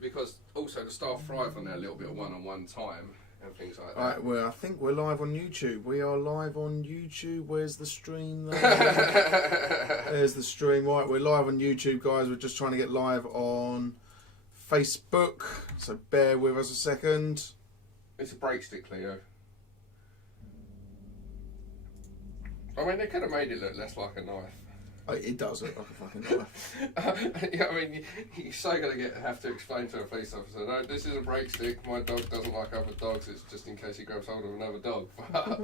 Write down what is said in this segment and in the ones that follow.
because also the staff thrive on that little bit of one-on-one time and things like that. Right, well, I think we're live on YouTube. We are live on YouTube. Where's the stream? There's the stream. Right, we're live on YouTube, guys. We're just trying to get live on Facebook, so bear with us a second. It's a breakstick, Leo. I mean, they could have made it look less like a knife. It does look like a fucking knife. Yeah, I mean, you're so going to have to explain to a police officer, no, this is a breakstick, my dog doesn't like other dogs, it's just in case he grabs hold of another dog. But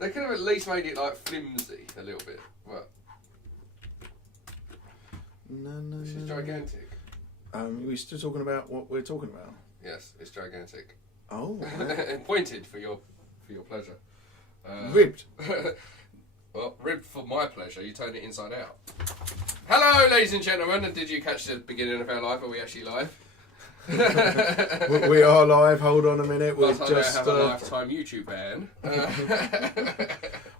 they could have at least made it like flimsy a little bit, but No. this is gigantic. We're still talking about what we're talking about. Yes, it's gigantic. Oh, And pointed for your pleasure. ribbed. Well, ribbed for my pleasure. You turned it inside out. Hello, ladies and gentlemen. And did you catch the beginning of our live? Are we actually live? We are live. Hold on a minute. We're Plus, just I have a lifetime YouTube ban.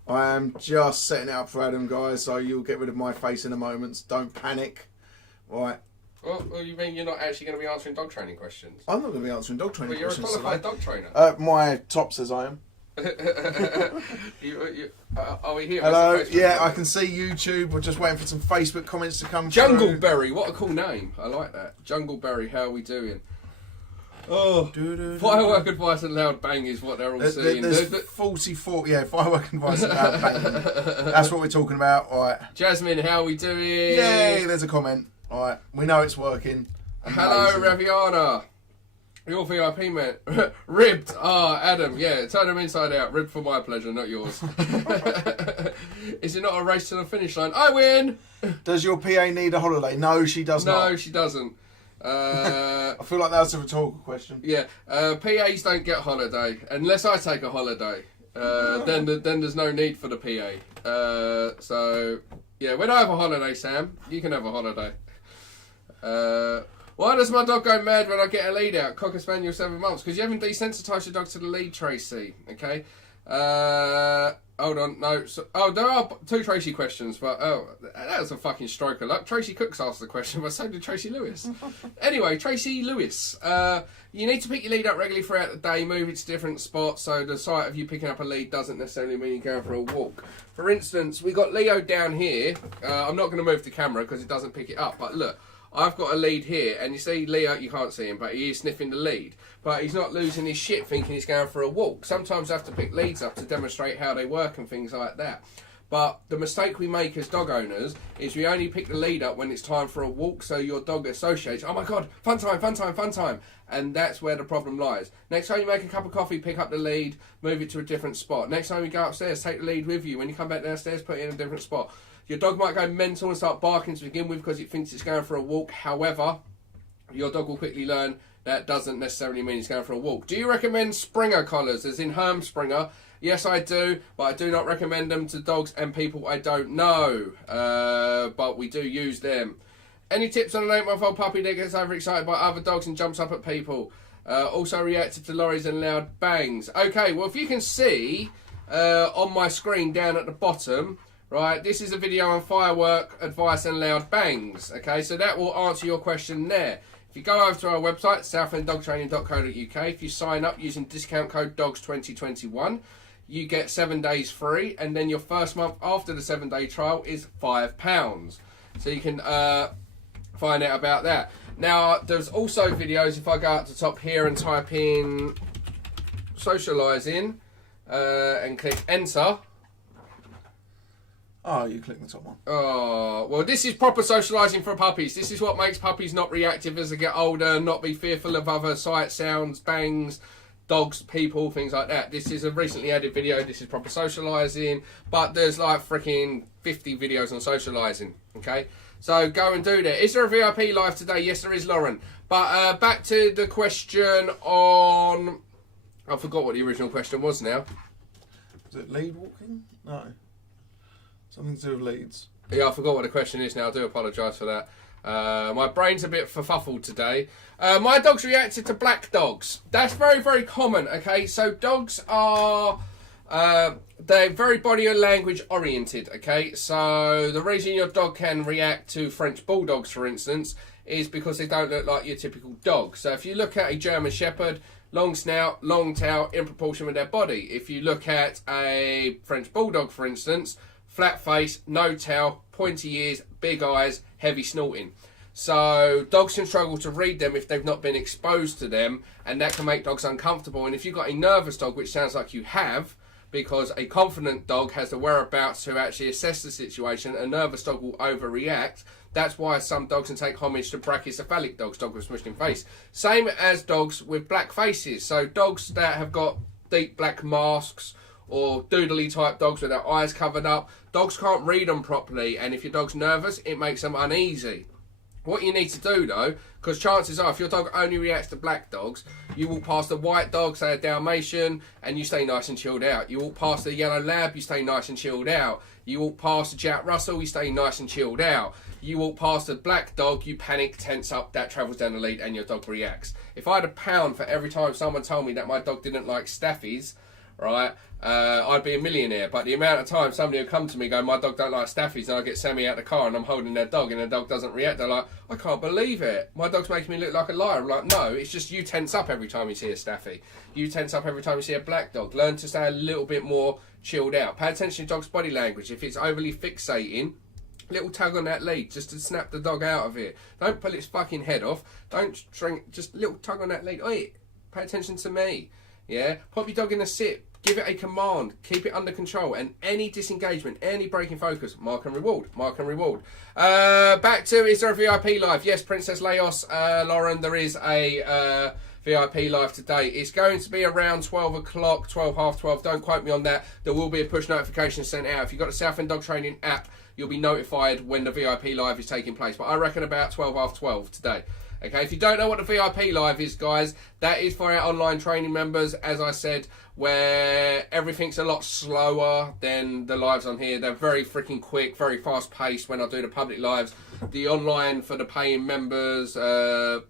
I am just setting it up for Adam, guys. So you'll get rid of my face in a moment. Don't panic. Right. Well, you mean you're not actually going to be answering dog training questions? I'm not going to be answering dog training Well, you're a questions qualified today. dog trainer. My top says I am. Are we here? Hello. Yeah, I can see YouTube. We're just waiting for some Facebook comments to come through. Jungleberry, what a cool name. I like that. Jungleberry, how are we doing? Oh, firework advice and loud bang is what they're all saying. There's 44, yeah, firework advice and loud bang. That's what we're talking about. All right. Jasmine, how are we doing? Yay, there's a comment. All right, we know it's working. Hello, Amazing. Raviana. Your VIP man. Ribbed. Adam, yeah, turn them inside out. Ribbed for my pleasure, not yours. Is it not a race to the finish line? I win! Does your PA need a holiday? No, she does not. No, she doesn't. I feel like that's a rhetorical question. Yeah, PAs don't get holiday unless I take a holiday. Then there's no need for the PA. So, yeah, when I have a holiday, Sam, you can have a holiday. Why does my dog go mad when I get a lead out? Cocker Spaniel 7 months. Because you haven't desensitised your dog to the lead, Tracy. Okay. Hold on. No. There are 2 Tracy questions, but that was a fucking stroke of luck. Tracy Cooks asked the question, but so did Tracy Lewis. Anyway, Tracy Lewis. You need to pick your lead up regularly throughout the day, move it to different spots, so the sight of you picking up a lead doesn't necessarily mean you're going for a walk. For instance, we got Leo down here. I'm not going to move the camera because it doesn't pick it up, but look. I've got a lead here, and you see Leo, you can't see him, but he is sniffing the lead. But he's not losing his shit thinking he's going for a walk. Sometimes I have to pick leads up to demonstrate how they work and things like that. But the mistake we make as dog owners is we only pick the lead up when it's time for a walk, so your dog associates, oh my god, fun time, fun time, fun time. And that's where the problem lies. Next time you make a cup of coffee, pick up the lead, move it to a different spot. Next time you go upstairs, take the lead with you. When you come back downstairs, put it in a different spot. Your dog might go mental and start barking to begin with because it thinks it's going for a walk. However, your dog will quickly learn that doesn't necessarily mean it's going for a walk. Do you recommend Springer collars, as in Herm Springer? Yes, I do, but I do not recommend them to dogs and people I don't know. But we do use them. Any tips on an 8-month-old puppy that gets overexcited by other dogs and jumps up at people? Also reacted to lorries and loud bangs. Okay, well, if you can see on my screen down at the bottom, right, this is a video on firework advice and loud bangs. Okay, so that will answer your question there. If you go over to our website, southenddogtraining.co.uk, if you sign up using discount code DOGS2021, you get 7 days free, and then your first month after the 7-day trial is £5. So you can find out about that. Now, there's also videos, if I go up to the top here and type in socialising and click enter. Oh, you click the top one. Oh, well, this is proper socialising for puppies. This is what makes puppies not reactive as they get older, not be fearful of other sights, sounds, bangs, dogs, people, things like that. This is a recently added video. This is proper socialising, but there's like freaking 50 videos on socialising, okay? So go and do that. Is there a VIP live today? Yes, there is, Lauren. But back to the question on... I forgot what the original question was now. Was it lead walking? No. Something to do with leads. Yeah, I forgot what the question is now. I do apologise for that. My brain's a bit kerfuffled today. My dog's reacted to black dogs. That's very, very common, okay? So dogs are They're very body language oriented, okay? So the reason your dog can react to French Bulldogs, for instance, is because they don't look like your typical dog. So if you look at a German Shepherd, long snout, long tail, in proportion with their body. If you look at a French Bulldog, for instance, flat face, no tail, pointy ears, big eyes, heavy snorting. So dogs can struggle to read them if they've not been exposed to them, and that can make dogs uncomfortable. And if you've got a nervous dog, which sounds like you have, because a confident dog has the whereabouts to actually assess the situation, a nervous dog will overreact. That's why some dogs can take homage to brachycephalic dogs, dogs with smushed face. Same as dogs with black faces. So dogs that have got deep black masks, or doodly type dogs with their eyes covered up, dogs can't read them properly, and if your dog's nervous, it makes them uneasy. What you need to do though, because chances are if your dog only reacts to black dogs, you walk past a white dog, say a Dalmatian, and you stay nice and chilled out. You walk past a yellow lab, you stay nice and chilled out. You walk past a Jack Russell, you stay nice and chilled out. You walk past a black dog, you panic, tense up, that travels down the lead and your dog reacts. If I had £1 for every time someone told me that my dog didn't like staffies, right, I'd be a millionaire. But the amount of time somebody will come to me going, my dog don't like staffies, and I get Sammy out the car and I'm holding their dog and the dog doesn't react, they're like, I can't believe it, my dog's making me look like a liar. I'm like, no, it's just you tense up every time you see a staffy. You tense up every time you see a black dog. Learn to stay a little bit more chilled out. Pay attention to your dog's body language. If it's overly fixating, little tug on that lead just to snap the dog out of it. Don't pull its fucking head off. Don't shrink, just little tug on that lead. Oi, pay attention to me. Yeah, pop your dog in a sit. Give it a command. Keep it under control. And any disengagement, any breaking focus, mark and reward. Mark and reward. Back to, is there a VIP live? Yes, Princess Laos, Lauren, there is a VIP live today. It's going to be around 12 o'clock, 12, half 12. Don't quote me on that. There will be a push notification sent out. If you've got the Southend Dog Training app, you'll be notified when the VIP live is taking place. But I reckon about 12, half 12 today. Okay, if you don't know what the VIP live is, guys, that is for our online training members, as I said, where everything's a lot slower than the lives on here. They're very freaking quick, very fast paced when I do the public lives. The online for the paying members, they're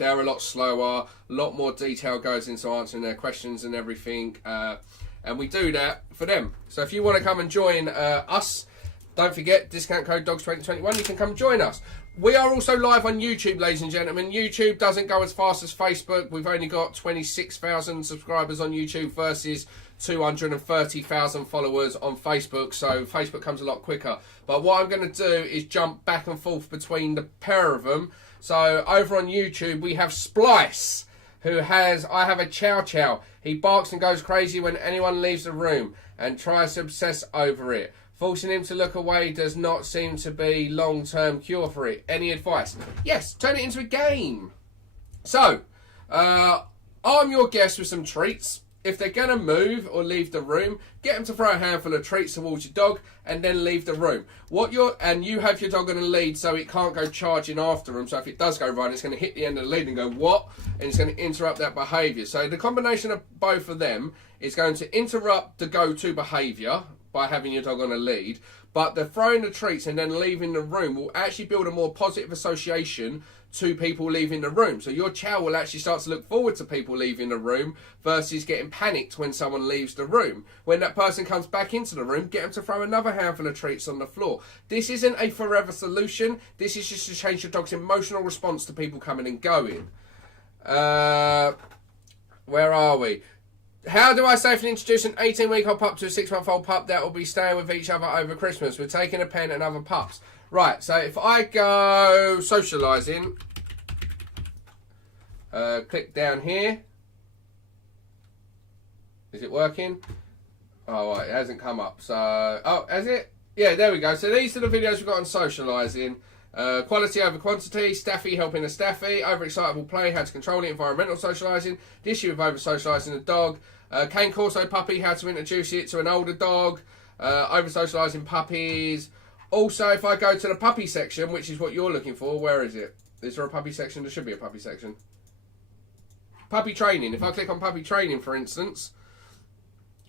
a lot slower, a lot more detail goes into answering their questions and everything, and we do that for them. So if you want to come and join us, don't forget, discount code DOGS2021, you can come join us. We are also live on YouTube, ladies and gentlemen. YouTube doesn't go as fast as Facebook. We've only got 26,000 subscribers on YouTube versus 230,000 followers on Facebook, so Facebook comes a lot quicker. But what I'm going to do is jump back and forth between the pair of them. So over on YouTube, we have Splice, who has, I have a Chow Chow. He barks and goes crazy when anyone leaves the room and tries to obsess over it. Forcing him to look away does not seem to be long-term cure for it. Any advice? Yes, turn it into a game. So, arm your guests with some treats. If they're going to move or leave the room, get them to throw a handful of treats towards your dog and then leave the room. And you have your dog on a lead so it can't go charging after them. So if it does go right, it's going to hit the end of the lead and go, what? And it's going to interrupt that behaviour. So the combination of both of them is going to interrupt the go-to behaviour by having your dog on a lead, but the throwing the treats and then leaving the room will actually build a more positive association to people leaving the room. So your chow will actually start to look forward to people leaving the room versus getting panicked when someone leaves the room. When that person comes back into the room, get them to throw another handful of treats on the floor. This isn't a forever solution. This is just to change your dog's emotional response to people coming and going. Where are we? How do I safely introduce an 18-week-old pup to a 6-month-old pup that will be staying with each other over Christmas? We're taking a pen and other pups. Right, so if I go socialising, click down here. Is it working? Oh, right, it hasn't come up. So, oh, has it? Yeah, there we go. So these are the videos we've got on socialising. Quality over quantity, Staffy helping a Staffy, overexcitable play, how to control it, environmental socialising, the issue of over socialising the dog, cane corso puppy, how to introduce it to an older dog, over socialising puppies. Also, if I go to the puppy section, which is what you're looking for, where is it? Is there a puppy section? There should be a puppy section. Puppy training. If I click on puppy training, for instance,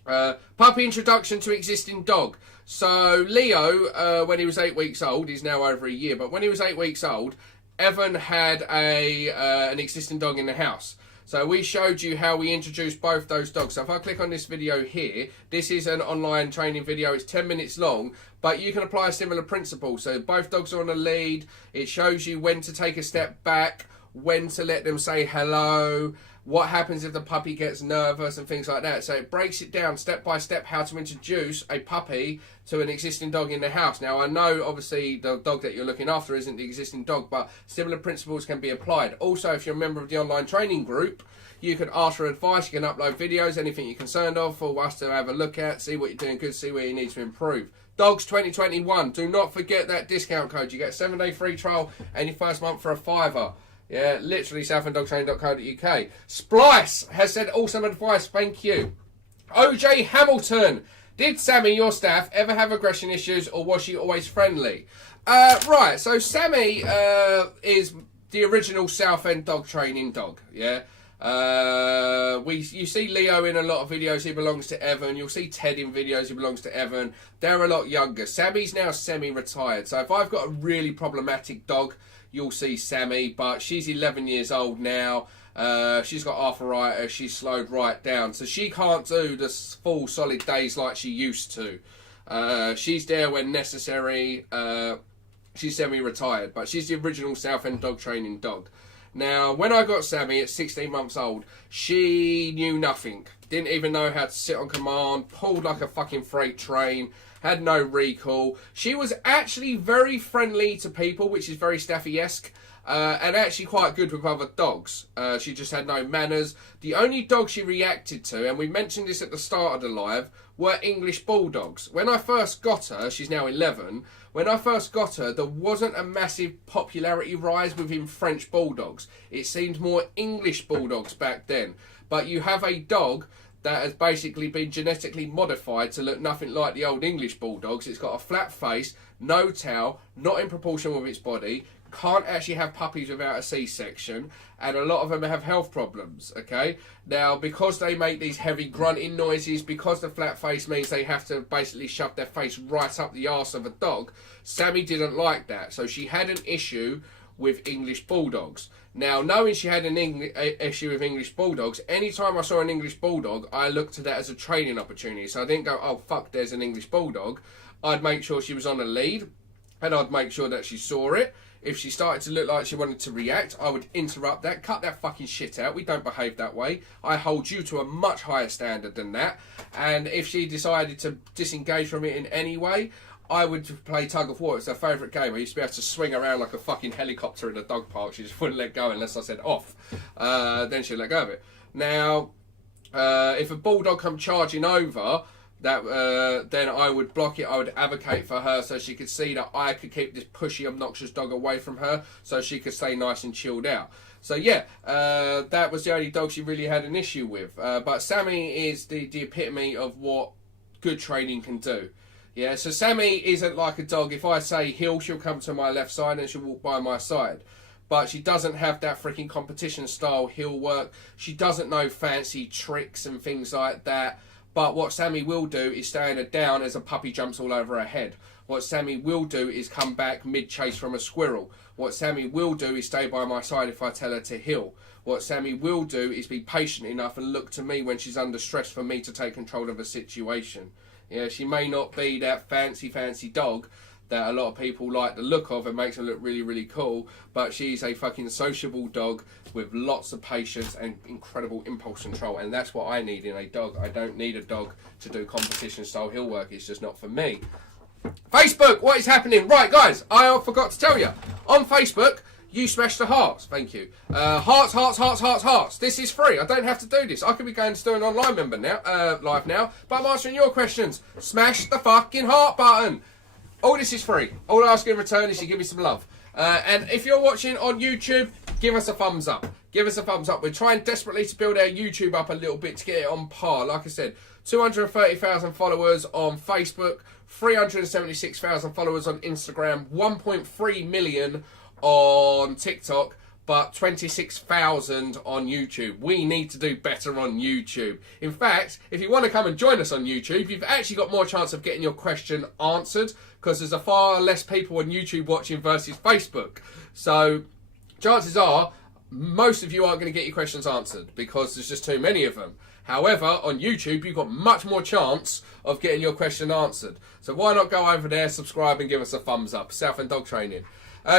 puppy introduction to existing dog. So Leo, when he was 8 weeks old, he's now over a year, but when he was 8 weeks old, Evan had an existing dog in the house. So we showed you how we introduced both those dogs. So if I click on this video here, this is an online training video. It's 10 minutes long, but you can apply a similar principle. So both dogs are on a lead. It shows you when to take a step back, when to let them say hello, what happens if the puppy gets nervous and things like that. So it breaks it down step by step how to introduce a puppy to an existing dog in the house. Now I know obviously the dog that you're looking after isn't the existing dog, but similar principles can be applied. Also, if you're a member of the online training group, you can ask for advice, you can upload videos, anything you're concerned of for us to have a look at, see what you're doing good, see where you need to improve. Dogs 2021, do not forget that discount code. You get a 7-day free trial and your first month for a £5. Yeah, literally southenddogtraining.co.uk. Splice has said awesome advice, thank you. OJ Hamilton, did Sammy, your staff, ever have aggression issues or was she always friendly? Right, so Sammy is the original Southend dog training dog, yeah? You see Leo in a lot of videos, he belongs to Evan. You'll see Ted in videos, he belongs to Evan. They're a lot younger. Sammy's now semi-retired, so if I've got a really problematic dog, you'll see Sammy, but she's 11 years old now. She's got arthritis, she's slowed right down, so she can't do the full solid days like she used to. She's there when necessary. She's semi-retired, but she's the original Southend dog training dog. Now, when I got Sammy at 16 months old, she knew nothing. Didn't even know how to sit on command, pulled like a fucking freight train, had no recall. She was actually very friendly to people, which is very Staffy-esque, and actually quite good with other dogs. She just had no manners. The only dog she reacted to, and we mentioned this at the start of the live, were English Bulldogs. When I first got her, she's now 11, when I first got her, there wasn't a massive popularity rise within French Bulldogs. It seemed more English Bulldogs back then. But you have a dog that has basically been genetically modified to look nothing like the old English Bulldogs. It's got a flat face, no tail, not in proportion with its body, can't actually have puppies without a C-section, and a lot of them have health problems, okay? Now, because they make these heavy grunting noises, because the flat face means they have to basically shove their face right up the arse of a dog, Sammy didn't like that, so she had an issue with English Bulldogs. Now, knowing she had an issue with English Bulldogs, anytime I saw an English Bulldog, I looked at that as a training opportunity. So I didn't go, oh, fuck, there's an English Bulldog. I'd make sure she was on a lead, and I'd make sure that she saw it. If she started to look like she wanted to react, I would interrupt that, cut that fucking shit out. We don't behave that way. I hold you to a much higher standard than that. And if she decided to disengage from it in any way, I would play tug of war. It's her favourite game. I used to be able to swing around like a fucking helicopter in a dog park. She just wouldn't let go unless I said off. Then she'd let go of it. Now, if a bulldog come charging over, then I would block it. I would advocate for her so she could see that I could keep this pushy, obnoxious dog away from her so she could stay nice and chilled out. So yeah, that was the only dog she really had an issue with. But Sammy is the epitome of what good training can do. Yeah, so Sammy isn't like a dog. If I say hill, she'll come to my left side and she'll walk by my side. But she doesn't have that freaking competition style hill work. She doesn't know fancy tricks and things like that. But what Sammy will do is stand her down as a puppy jumps all over her head. What Sammy will do is come back mid-chase from a squirrel. What Sammy will do is stay by my side if I tell her to hill. What Sammy will do is be patient enough and look to me when she's under stress for me to take control of a situation. Yeah, she may not be that fancy dog that a lot of people like the look of and makes her look really, really cool, but she's a fucking sociable dog with lots of patience and incredible impulse control, and that's what I need in a dog. I don't need a dog to do competition style hill work. It's just not for me. Facebook, what is happening? Right, guys, I forgot to tell you. On Facebook, you smash the hearts. Thank you. Hearts. This is free. I don't have to do this. I could be going to do an online member now, live now, but I'm answering your questions. Smash the fucking heart button. All this is free. All I ask in return is you give me some love. And if you're watching on YouTube, give us a thumbs up. Give us a thumbs up. We're trying desperately to build our YouTube up a little bit to get it on par. Like I said, 230,000 followers on Facebook, 376,000 followers on Instagram, 1.3 million on TikTok, but 26,000 on YouTube. We need to do better on YouTube. In fact, if you want to come and join us on YouTube, you've actually got more chance of getting your question answered because there's a far less people on YouTube watching versus Facebook. So chances are most of you aren't going to get your questions answered because there's just too many of them. However, on YouTube, you've got much more chance of getting your question answered. So why not go over there, subscribe, and give us a thumbs up. Southend Dog Training.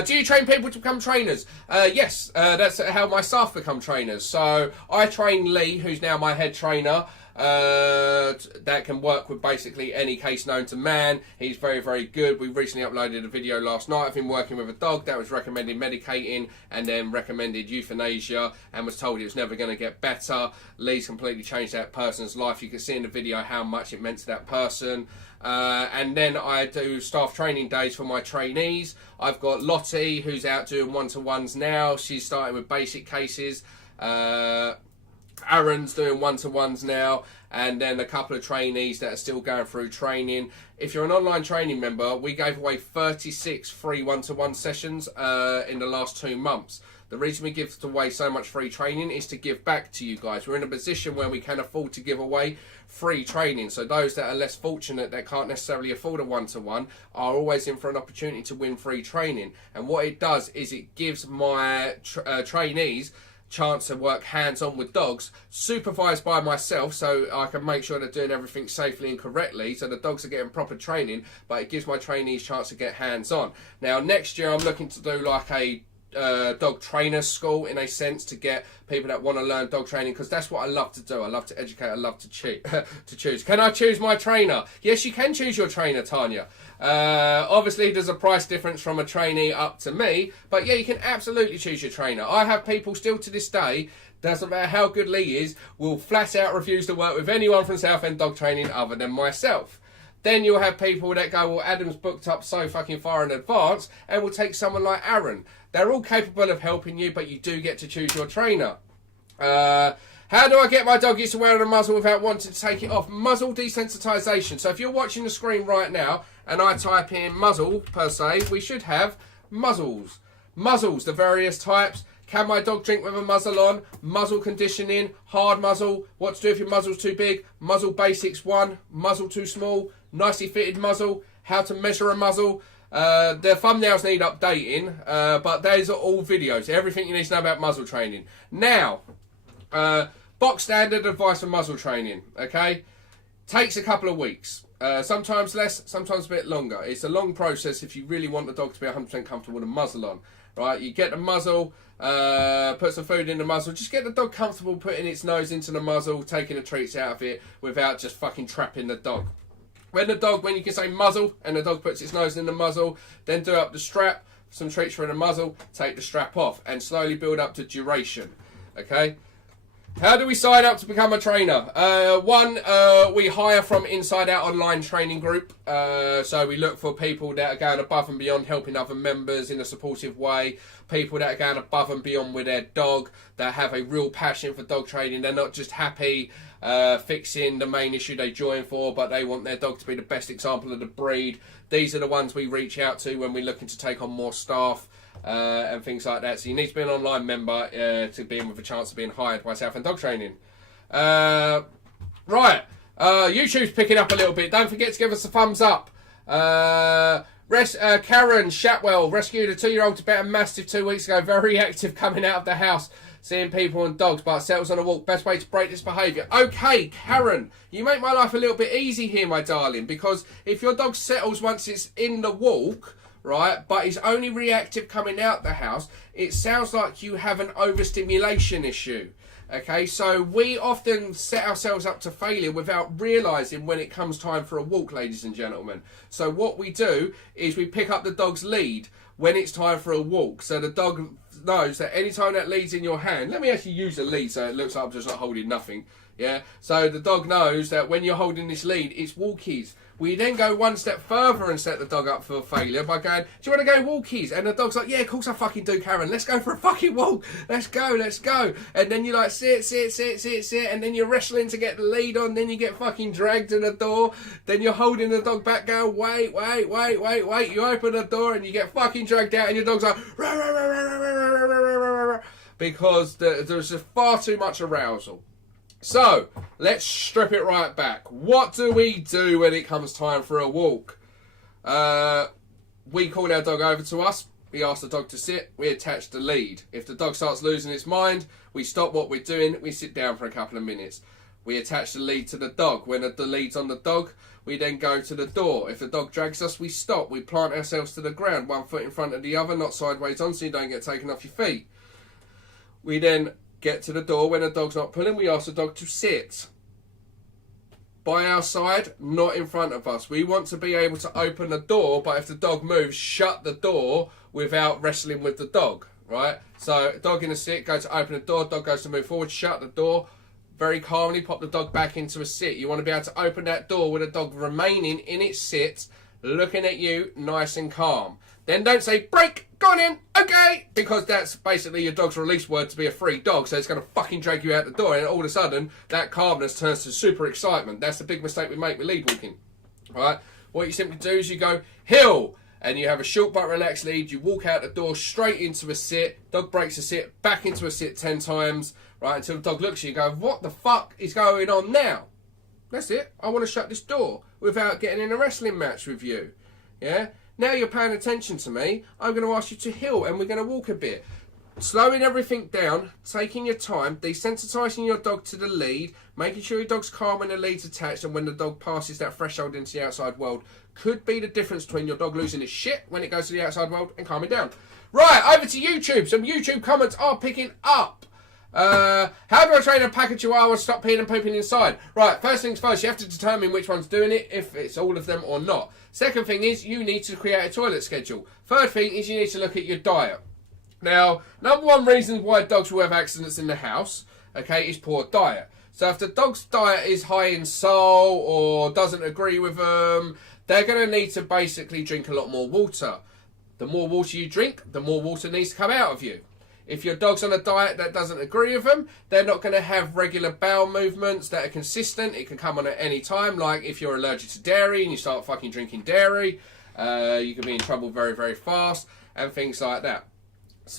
Do you train people to become trainers? Yes, that's how my staff become trainers. So I train Lee, who's now my head trainer. That can work with basically any case known to man. He's very, very good. We recently uploaded a video last night of him working with a dog that was recommended medicating and then recommended euthanasia and was told it was never going to get better. Lee's completely changed that person's life. You can see in the video how much it meant to that person. And then I do staff training days for my trainees. I've got Lottie, who's out doing one-to-ones now. She's starting with basic cases. Aaron's doing one-to-ones now, and then a couple of trainees that are still going through training. If you're an online training member, we gave away 36 free one-to-one sessions in the last 2 months. The reason we give away so much free training is to give back to you guys. We're in a position where we can afford to give away free training. So those that are less fortunate, that can't necessarily afford a one-to-one, are always in for an opportunity to win free training. And what it does is it gives my trainees chance to work hands-on with dogs, supervised by myself, so I can make sure they're doing everything safely and correctly, so the dogs are getting proper training, but it gives my trainees chance to get hands-on. Now, next year, I'm looking to do like a dog trainer school, in a sense, to get people that want to learn dog training, because that's what I love to do. I love to educate. I love to choose. Can I choose my trainer? Yes, you can choose your trainer, Tanya. Obviously, there's a price difference from a trainee up to me, but yeah, you can absolutely choose your trainer. I have people still to this day, doesn't matter how good Lee is, will flat out refuse to work with anyone from Southend Dog Training other than myself. Then you'll have people that go, well, Adam's booked up so fucking far in advance, and will take someone like Aaron. They're all capable of helping you, but you do get to choose your trainer. How do I get my dog used to wearing a muzzle without wanting to take it off? Muzzle desensitization. So if you're watching the screen right now, and I type in muzzle, per se, we should have muzzles. Muzzles, the various types. Can my dog drink with a muzzle on? Muzzle conditioning, hard muzzle. What to do if your muzzle's too big? Muzzle basics 1, muzzle too small, nicely fitted muzzle, how to measure a muzzle. The thumbnails need updating, but those are all videos. Everything you need to know about muzzle training. Now, box standard advice for muzzle training, okay? Takes a couple of weeks. Sometimes less, sometimes a bit longer. It's a long process if you really want the dog to be 100% comfortable with a muzzle on. Right, you get the muzzle, put some food in the muzzle, just get the dog comfortable putting its nose into the muzzle, taking the treats out of it without just fucking trapping the dog. When you can say muzzle and the dog puts its nose in the muzzle, then do up the strap, some treats for the muzzle, take the strap off and slowly build up to duration. Okay? How do we sign up to become a trainer? We hire from inside our online training group. So we look for people that are going above and beyond helping other members in a supportive way. People that are going above and beyond with their dog, that have a real passion for dog training. They're not just happy fixing the main issue they join for, but they want their dog to be the best example of the breed. These are the ones we reach out to when we're looking to take on more staff. And things like that. So you need to be an online member to be in with a chance of being hired by Southend Dog Training. Right, YouTube's picking up a little bit. Don't forget to give us a thumbs up. Karen Shatwell rescued a 2-year-old Tibetan Mastiff 2 weeks ago. Very active, coming out of the house, seeing people and dogs, but settles on a walk. Best way to break this behaviour. Okay, Karen, you make my life a little bit easy here, my darling, because if your dog settles once it's in the walk, right, but is only reactive coming out the house, it sounds like you have an overstimulation issue. Okay, so we often set ourselves up to failure without realising when it comes time for a walk, ladies and gentlemen. So what we do is we pick up the dog's lead when it's time for a walk. So the dog knows that any time that lead's in your hand, let me actually use a lead so it looks like I'm just not holding nothing. Yeah, so the dog knows that when you're holding this lead, it's walkies. We then go one step further and set the dog up for failure by going, do you want to go walkies? And the dog's like, yeah, of course I fucking do, Karen. Let's go for a fucking walk. Let's go. And then you're like, sit. And then you're wrestling to get the lead on. Then you get fucking dragged to the door. Then you're holding the dog back, going, wait. You open the door and you get fucking dragged out and your dog's like, rah, rah, rah, rah, rah, rah, rah, rah, rah, because there's just far too much arousal. So, let's strip it right back. What do we do when it comes time for a walk? We call our dog over to us. we ask the dog to sit, we attach the lead. If the dog starts losing its mind, we stop what we're doing, we sit down for a couple of minutes. We attach the lead to the dog. When the lead's on the dog, we then go to the door. If the dog drags us, we stop. We plant ourselves to the ground, 1 foot in front of the other, not sideways on, so you don't get taken off your feet. We then get to the door. When the dog's not pulling, we ask the dog to sit by our side, not in front of us. We want to be able to open the door, but if the dog moves, shut the door without wrestling with the dog, right? So dog in a sit, go to open the door, dog goes to move forward, shut the door, very calmly pop the dog back into a sit. You want to be able to open that door with the dog remaining in its sit, looking at you, nice and calm. Then don't say, break, gone in, okay, because that's basically your dog's release word to be a free dog, so it's going to fucking drag you out the door, and all of a sudden, that calmness turns to super excitement. That's the big mistake we make with lead walking, right? What you simply do is you go, heel, and you have a short but relaxed lead, you walk out the door straight into a sit, dog breaks a sit, back into a sit 10 times, right, until the dog looks at you and goes, what the fuck is going on now? That's it. I want to shut this door without getting in a wrestling match with you. Yeah? Now you're paying attention to me, I'm going to ask you to heel and we're going to walk a bit. Slowing everything down, taking your time, desensitising your dog to the lead, making sure your dog's calm when the lead's attached and when the dog passes that threshold into the outside world could be the difference between your dog losing its shit when it goes to the outside world and calming down. Right, over to YouTube. Some YouTube comments are picking up. How do I train a pack of Chihuahuas stop peeing and pooping inside? Right, first things first, you have to determine which one's doing it, if it's all of them or not. Second thing is, you need to create a toilet schedule. Third thing is, you need to look at your diet. Now, number one reason why dogs will have accidents in the house, okay, is poor diet. So if the dog's diet is high in salt or doesn't agree with them, they're going to need to basically drink a lot more water. The more water you drink, the more water needs to come out of you. If your dog's on a diet that doesn't agree with them, they're not going to have regular bowel movements that are consistent. It can come on at any time, like if you're allergic to dairy and you start fucking drinking dairy, you can be in trouble very, very fast, and things like that.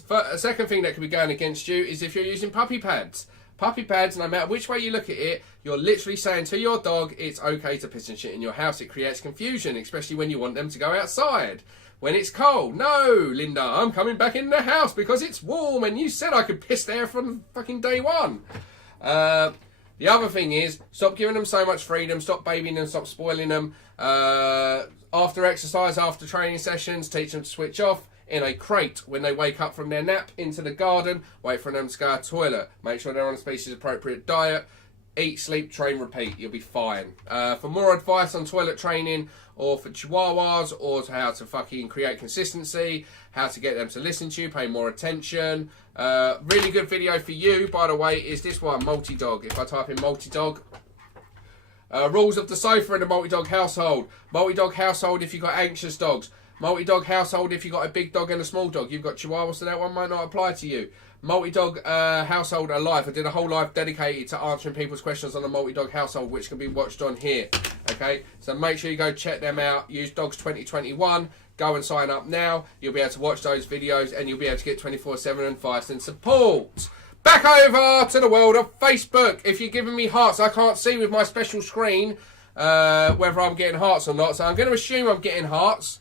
A second thing that could be going against you is if you're using puppy pads. Puppy pads, no matter which way you look at it, you're literally saying to your dog, it's okay to piss and shit in your house. It creates confusion, especially when you want them to go outside. When it's cold, no, Linda, I'm coming back in the house because it's warm and you said I could piss there from fucking day one. The other thing is, stop giving them so much freedom, stop babying them, stop spoiling them. After exercise, after training sessions, teach them to switch off in a crate when they wake up from their nap into the garden, wait for them to go to the toilet, make sure they're on a species appropriate diet, eat, sleep, train, repeat, you'll be fine. For more advice on toilet training or for Chihuahuas or how to fucking create consistency, how to get them to listen to you, pay more attention, really good video for you, by the way, is this one, multi-dog. If I type in multi-dog, rules of the sofa in a multi-dog household. Multi-dog household if you've got anxious dogs. Multi-dog household if you've got a big dog and a small dog. You've got Chihuahuas, so that one might not apply to you. Multi-dog household alive. I did a whole live dedicated to answering people's questions on the multi-dog household, which can be watched on here. Okay, so make sure you go check them out. Use Dogs 2021. Go and sign up now. You'll be able to watch those videos and you'll be able to get 24/7 advice and support. Back over to the world of Facebook. If you're giving me hearts, I can't see with my special screen whether I'm getting hearts or not, so I'm going to assume I'm getting hearts.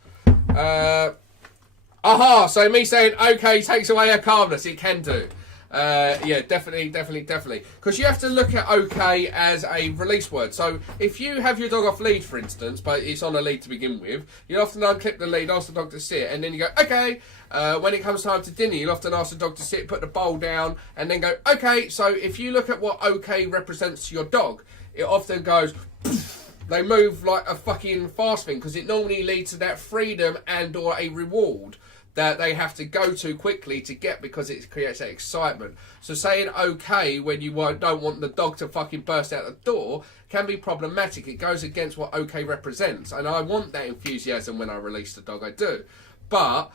Aha, so me saying okay takes away her calmness. It can do. Yeah, definitely. Because you have to look at okay as a release word. So if you have your dog off lead, for instance, but it's on a lead to begin with, you'll often unclip the lead, ask the dog to sit, and then you go, okay. When it comes time to dinner, you'll often ask the dog to sit, put the bowl down, and then go, okay. So if you look at what okay represents to your dog, it often goes, they move like a fucking fast thing, because it normally leads to that freedom and or a reward that they have to go to quickly to get, because it creates that excitement. So saying okay when you don't want the dog to fucking burst out the door can be problematic. It goes against what okay represents, and I want that enthusiasm when I release the dog, I do. But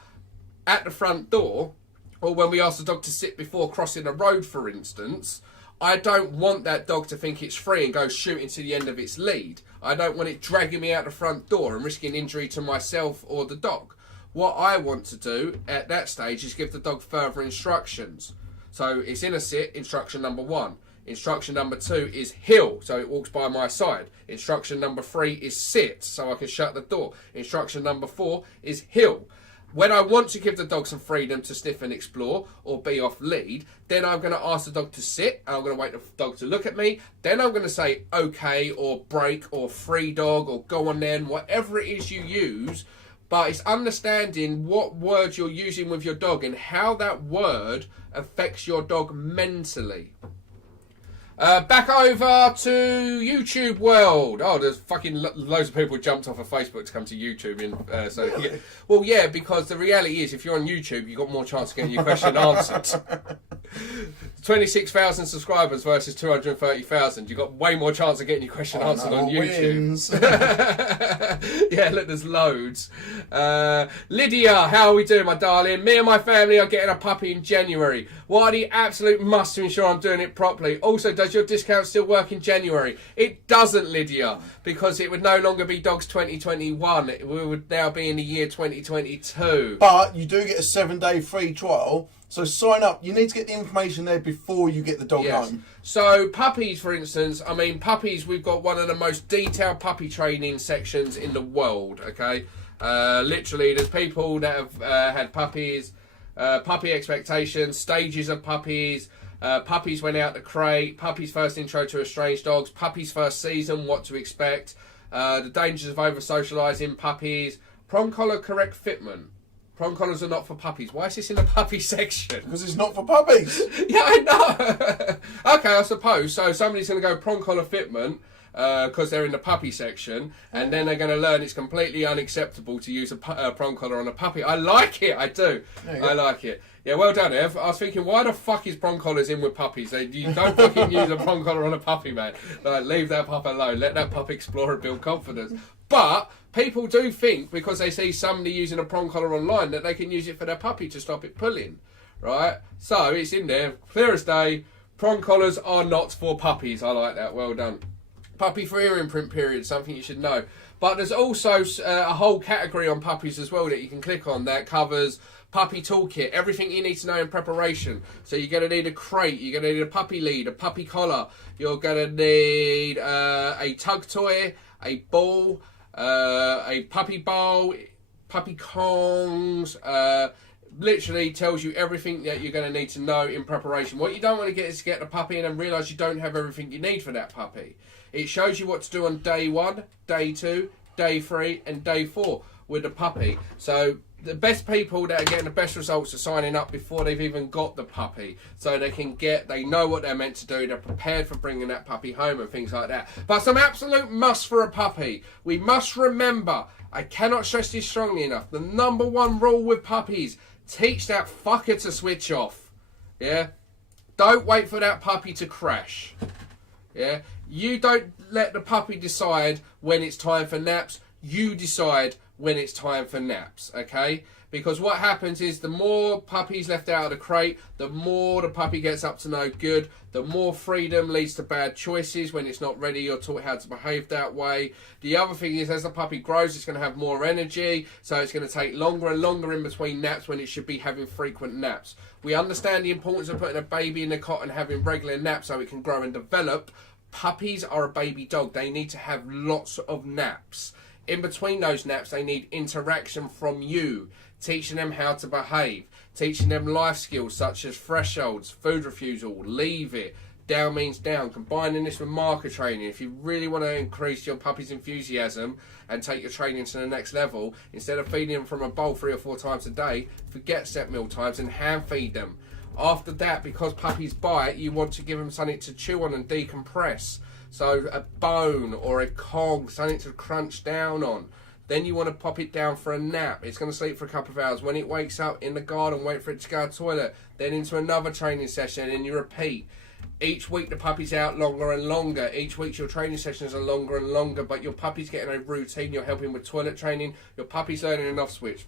at the front door, or when we ask the dog to sit before crossing a road, for instance, I don't want that dog to think it's free and go shooting to the end of its lead. I don't want it dragging me out the front door and risking injury to myself or the dog. What I want to do at that stage is give the dog further instructions. So it's in a sit, instruction number 1. Instruction number 2 is heel, so it walks by my side. Instruction number 3 is sit, so I can shut the door. Instruction number 4 is heel. When I want to give the dog some freedom to sniff and explore or be off lead, then I'm going to ask the dog to sit. I'm going to wait the dog to look at me. Then I'm going to say okay or break or free dog or go on then, whatever it is you use. But it's understanding what words you're using with your dog and how that word affects your dog mentally. Back over to YouTube world. Oh, there's fucking loads of people jumped off of Facebook to come to YouTube. Yeah. Well, yeah, because the reality is, if you're on YouTube, you've got more chance of getting your question answered. 26,000 subscribers versus 230,000. You've got way more chance of getting your question answered on YouTube. Yeah, look, there's loads. Lydia, how are we doing, my darling? Me and my family are getting a puppy in January. What are the absolute must to ensure I'm doing it properly? Also, does your discount still work in January? It doesn't, Lydia, because it would no longer be Dogs 2021. We would now be in the year 2022. But you do get a 7-day free trial. So sign up. You need to get the information there before you get the dog home. So puppies, for instance, I mean, puppies, we've got one of the most detailed puppy training sections in the world, okay? Literally, there's people that have had puppies, puppy expectations, stages of puppies, puppies went out the crate, puppies first intro to estranged dogs, puppies first season, what to expect, the dangers of over-socialising puppies, prong collar correct fitment. Prong collars are not for puppies. Why is this in the puppy section? Because it's not for puppies. Yeah, I know. Okay, I suppose. So somebody's going to go prong collar fitment because they're in the puppy section, and then they're going to learn it's completely unacceptable to use a prong collar on a puppy. I like it. I do. I like it. Yeah, well done, Ev. I was thinking, why the fuck is prong collars in with puppies? You don't fucking use a prong collar on a puppy, man. Like, leave that pup alone. Let that pup explore and build confidence. But people do think, because they see somebody using a prong collar online, that they can use it for their puppy to stop it pulling, right? So it's in there, clear as day. Prong collars are not for puppies. I like that. Well done. Puppy for ear imprint period, something you should know. But there's also a whole category on puppies as well that you can click on that covers puppy toolkit, everything you need to know in preparation. So you're going to need a crate, you're going to need a puppy lead, a puppy collar, you're going to need a tug toy, a ball, a puppy bowl, puppy Kongs, literally tells you everything that you're going to need to know in preparation. What you don't want to get is to get the puppy and then realise you don't have everything you need for that puppy. It shows you what to do on day 1, day 2, day 3 and day 4 with the puppy. So the best people that are getting the best results are signing up before they've even got the puppy, so they know what they're meant to do, they're prepared for bringing that puppy home and things like that. But some absolute must for a puppy. We must remember, I cannot stress this strongly enough, the number one rule with puppies, teach that fucker to switch off. Yeah? Don't wait for that puppy to crash. Yeah? You don't let the puppy decide when it's time for naps. You decide when it's time for naps, okay? Because what happens is the more puppies left out of the crate, the more the puppy gets up to no good, the more freedom leads to bad choices when it's not ready or taught how to behave that way. The other thing is, as the puppy grows, it's going to have more energy, so it's going to take longer and longer in between naps when it should be having frequent naps. We understand the importance of putting a baby in the cot and having regular naps so it can grow and develop. Puppies are a baby dog. They need to have lots of naps. In between those naps, they need interaction from you, teaching them how to behave, teaching them life skills such as thresholds, food refusal, leave it, down means down, combining this with marker training. If you really want to increase your puppy's enthusiasm and take your training to the next level, instead of feeding them from a bowl 3 or 4 times a day, forget set meal times and hand feed them. After that, because puppies bite, you want to give them something to chew on and decompress. So a bone or a cog, something to crunch down on. Then you want to pop it down for a nap. It's going to sleep for a couple of hours. When it wakes up, in the garden, wait for it to go to the toilet. Then into another training session and you repeat. Each week the puppy's out longer and longer. Each week your training sessions are longer and longer, but your puppy's getting a routine. You're helping with toilet training. Your puppy's learning an off switch.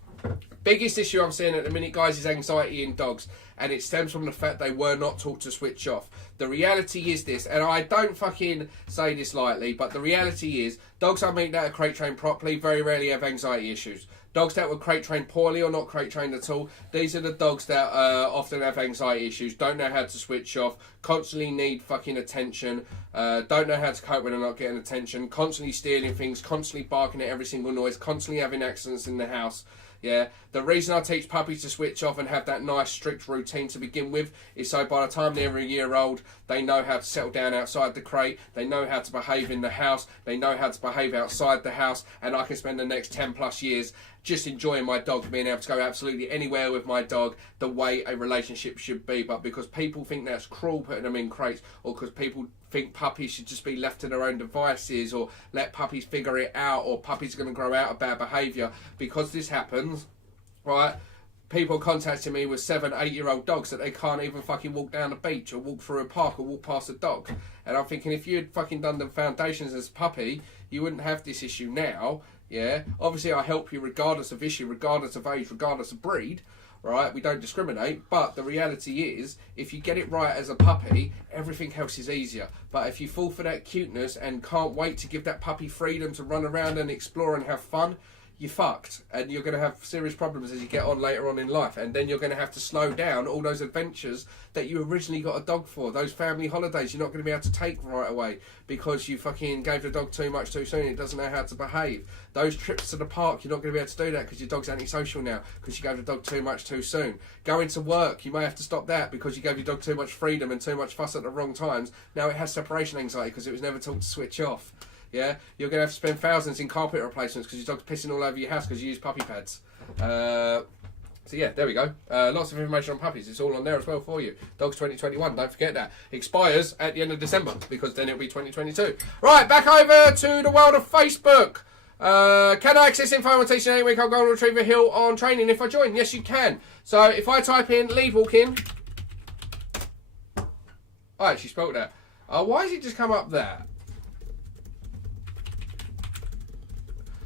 Biggest issue I'm seeing at the minute, guys, is anxiety in dogs, and it stems from the fact they were not taught to switch off. The reality is this, and I don't fucking say this lightly, but the reality is dogs I meet that are crate trained properly very rarely have anxiety issues. Dogs that were crate trained poorly or not crate trained at all, these are the dogs that often have anxiety issues, don't know how to switch off, constantly need fucking attention, don't know how to cope when they're not getting attention, constantly stealing things, constantly barking at every single noise, constantly having accidents in the house. Yeah, the reason I teach puppies to switch off and have that nice strict routine to begin with is so by the time they're a year old, they know how to settle down outside the crate, they know how to behave in the house, they know how to behave outside the house, and I can spend the next 10 plus years just enjoying my dog, being able to go absolutely anywhere with my dog the way a relationship should be. But because people think that's cruel putting them in crates, or because people think puppies should just be left to their own devices, or let puppies figure it out, or puppies are going to grow out of bad behaviour, because this happens, right? People contacting me with 7, 8-year-old dogs that they can't even fucking walk down the beach or walk through a park or walk past a dog. And I'm thinking, if you had fucking done the foundations as a puppy, you wouldn't have this issue now. Yeah, obviously I help you regardless of issue, regardless of age, regardless of breed, right? We don't discriminate, but the reality is, if you get it right as a puppy, everything else is easier. But if you fall for that cuteness and can't wait to give that puppy freedom to run around and explore and have fun, you're fucked, and you're going to have serious problems as you get on later on in life, and then you're going to have to slow down all those adventures that you originally got a dog for. Those family holidays you're not going to be able to take right away because you fucking gave the dog too much too soon. It doesn't know how to behave. Those trips to the park, you're not going to be able to do that because your dog's antisocial now because you gave the dog too much too soon. Going to work, you may have to stop that because you gave your dog too much freedom and too much fuss at the wrong times. Now it has separation anxiety because it was never taught to switch off. Yeah, you're going to have to spend thousands in carpet replacements because your dog's pissing all over your house because you use puppy pads. So yeah, there we go. Lots of information on puppies. It's all on there as well for you. Dogs 2021, don't forget that. Expires at the end of December because then it'll be 2022. Right, back over to the world of Facebook. Can I access info on teaching 8-week-old Golden Retriever Hill on training if I join? Yes, you can. So if I type in lead walking... I actually spelled that. Why has it just come up there?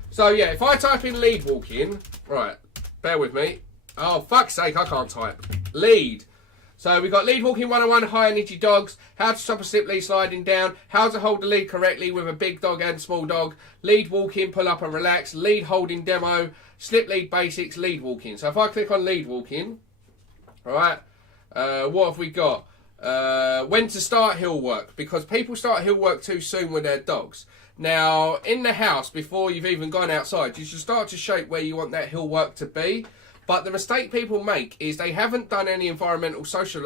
So yeah, if I type in lead walking, right, bear with me. Oh, fuck's sake, I can't type. Lead. So we've got lead walking 101, high energy dogs, how to stop a slip lead sliding down, how to hold the lead correctly with a big dog and small dog, lead walking, pull up and relax, lead holding demo, slip lead basics, lead walking. So if I click on lead walking, alright, what have we got? When to start hill work, because people start hill work too soon with their dogs. Now, in the house, before you've even gone outside, you should start to shape where you want that hill work to be. But the mistake people make is they haven't done any environmental social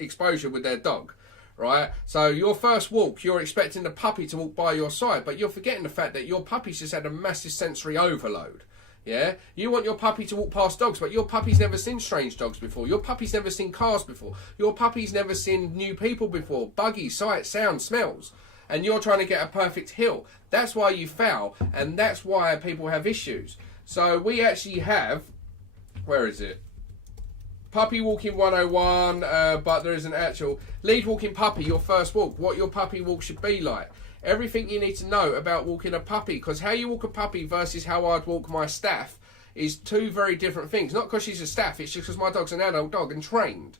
exposure with their dog, right? So your first walk, you're expecting the puppy to walk by your side, but you're forgetting the fact that your puppy's just had a massive sensory overload. Yeah, you want your puppy to walk past dogs, but your puppy's never seen strange dogs before. Your puppy's never seen cars before. Your puppy's never seen new people before. Buggies, sights, sounds, smells. And you're trying to get a perfect hill. That's why you fail, and that's why people have issues. So we actually have, where is it? Puppy walking 101, but there is an actual lead walking puppy, your first walk, what your puppy walk should be like. Everything you need to know about walking a puppy, because how you walk a puppy versus how I'd walk my staff is two very different things. Not because she's a staff, it's just because my dog's an adult dog and trained.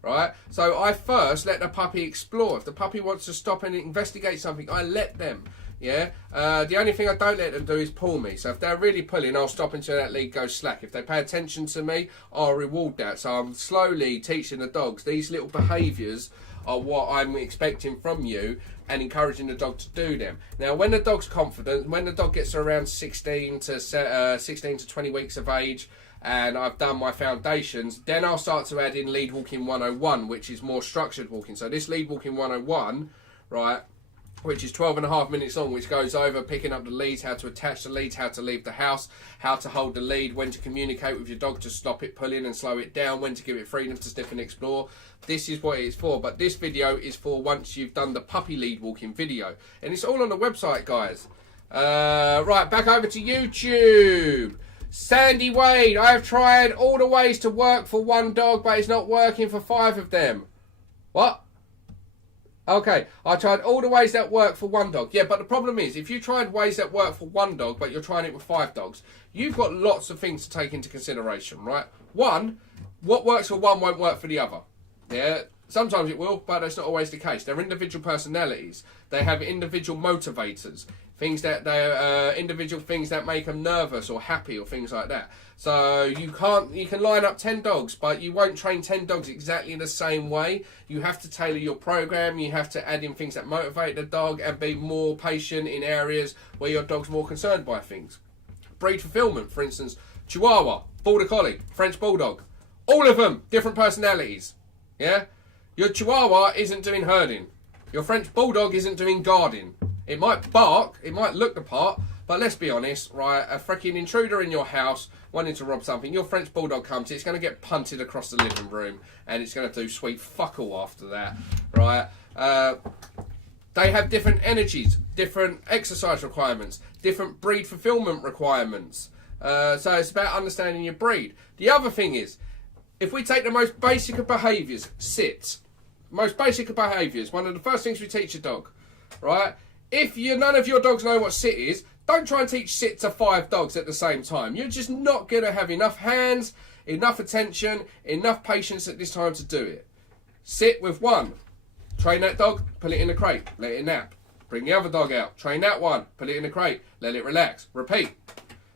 Right? So I first let the puppy explore. If the puppy wants to stop and investigate something, I let them. Yeah. The only thing I don't let them do is pull me. So if they're really pulling, I'll stop until that lead goes slack. If they pay attention to me, I'll reward that. So I'm slowly teaching the dogs these little behaviours are what I'm expecting from you and encouraging the dog to do them. Now, when the dog's confident, when the dog gets around 16 to 20 weeks of age, and I've done my foundations, then I'll start to add in lead walking 101, which is more structured walking. So this lead walking 101, right, which is 12.5 minutes long, which goes over picking up the leads, how to attach the leads, how to leave the house, how to hold the lead, when to communicate with your dog to stop it pulling and slow it down, when to give it freedom to sniff and explore. This is what it's for, but this video is for once you've done the puppy lead walking video. And it's all on the website, guys. Right, back over to YouTube. Sandy Wade, I have tried all the ways to work for one dog, but it's not working for 5 of them. What? Okay, I tried all the ways that work for one dog. Yeah, but the problem is, if you tried ways that work for one dog, but you're trying it with 5 dogs, you've got lots of things to take into consideration, right? One, what works for one won't work for the other. Yeah, sometimes it will, but that's not always the case. They're individual personalities. They have individual motivators. Things that they're individual things that make them nervous or happy or things like that. So you can line up 10 dogs, but you won't train 10 dogs exactly the same way. You have to tailor your program. You have to add in things that motivate the dog and be more patient in areas where your dog's more concerned by things. Breed fulfillment, for instance. Chihuahua, Border Collie, French Bulldog. All of them, different personalities. Yeah? Your Chihuahua isn't doing herding. Your French Bulldog isn't doing guarding. It might bark, it might look the part, but let's be honest, right? A freaking intruder in your house wanting to rob something, your French Bulldog comes, it's going to get punted across the living room, and it's going to do sweet fuck all after that, right? They have different energies, different exercise requirements, different breed fulfillment requirements. So it's about understanding your breed. The other thing is, if we take the most basic of behaviours, sit. Most basic of behaviours, one of the first things we teach a dog, right? If none of your dogs know what sit is, don't try and teach sit to 5 dogs at the same time. You're just not going to have enough hands, enough attention, enough patience at this time to do it. Sit with 1. Train that dog, put it in the crate, let it nap. Bring the other dog out, train that one, put it in the crate, let it relax. Repeat.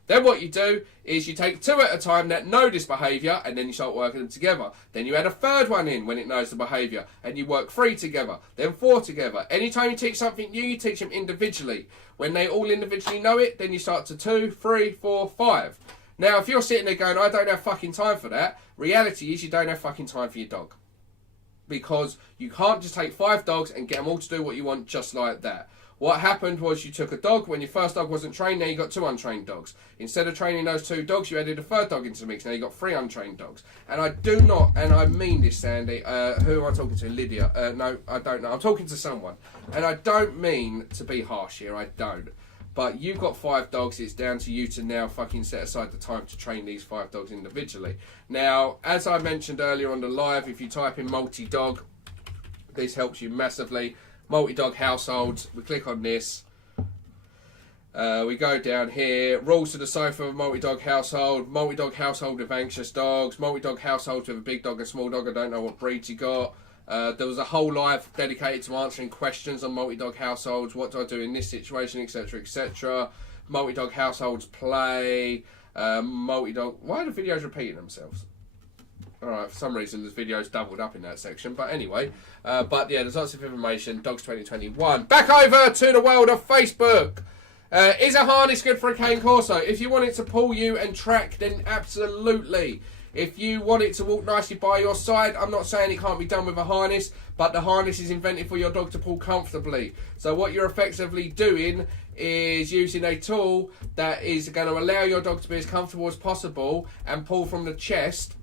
Then what you do is you take 2 at a time that know this behaviour, and then you start working them together. Then you add a 3rd one in when it knows the behaviour, and you work 3 together, then 4 together. Anytime you teach something new, you teach them individually. When they all individually know it, then you start to 2, 3, 4, 5. Now, if you're sitting there going, I don't have fucking time for that, reality is you don't have fucking time for your dog. Because you can't just take 5 dogs and get them all to do what you want just like that. What happened was you took a dog, when your first dog wasn't trained, now you got 2 untrained dogs. Instead of training those 2 dogs, you added a 3rd dog into the mix, now you got 3 untrained dogs. And I do not, and I mean this, Sandy, who am I talking to? Lydia? No, I don't know. I'm talking to someone. And I don't mean to be harsh here, I don't. But you've got 5 dogs, it's down to you to now fucking set aside the time to train these 5 dogs individually. Now, as I mentioned earlier on the live, if you type in multi-dog, this helps you massively. Multi-dog households, we click on this. We go down here, rules to the sofa of multi-dog household with anxious dogs, multi-dog households with a big dog and small dog, I don't know what breeds you got. There was a whole live dedicated to answering questions on multi-dog households, what do I do in this situation, etc, etc. Multi-dog households play, multi-dog, why are the videos repeating themselves? Alright, for some reason the video's doubled up in that section, but anyway, but yeah, there's lots of information. Dogs 2021. Back over to the world of Facebook. Is a harness good for a cane corso? If you want it to pull you and track, then absolutely. If you want it to walk nicely by your side, I'm not saying it can't be done with a harness, but the harness is invented for your dog to pull comfortably. So what you're effectively doing is using a tool that is going to allow your dog to be as comfortable as possible and pull from the chest.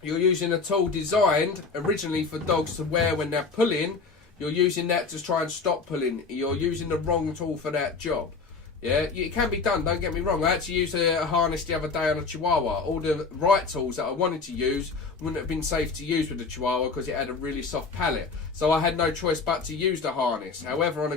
You're using a tool designed originally for dogs to wear when they're pulling. You're using that to try and stop pulling. You're using the wrong tool for that job. Yeah, it can be done, don't get me wrong. I actually used a harness the other day on a Chihuahua. All the right tools that I wanted to use wouldn't have been safe to use with the Chihuahua because it had a really soft palate. So I had no choice but to use the harness. However, on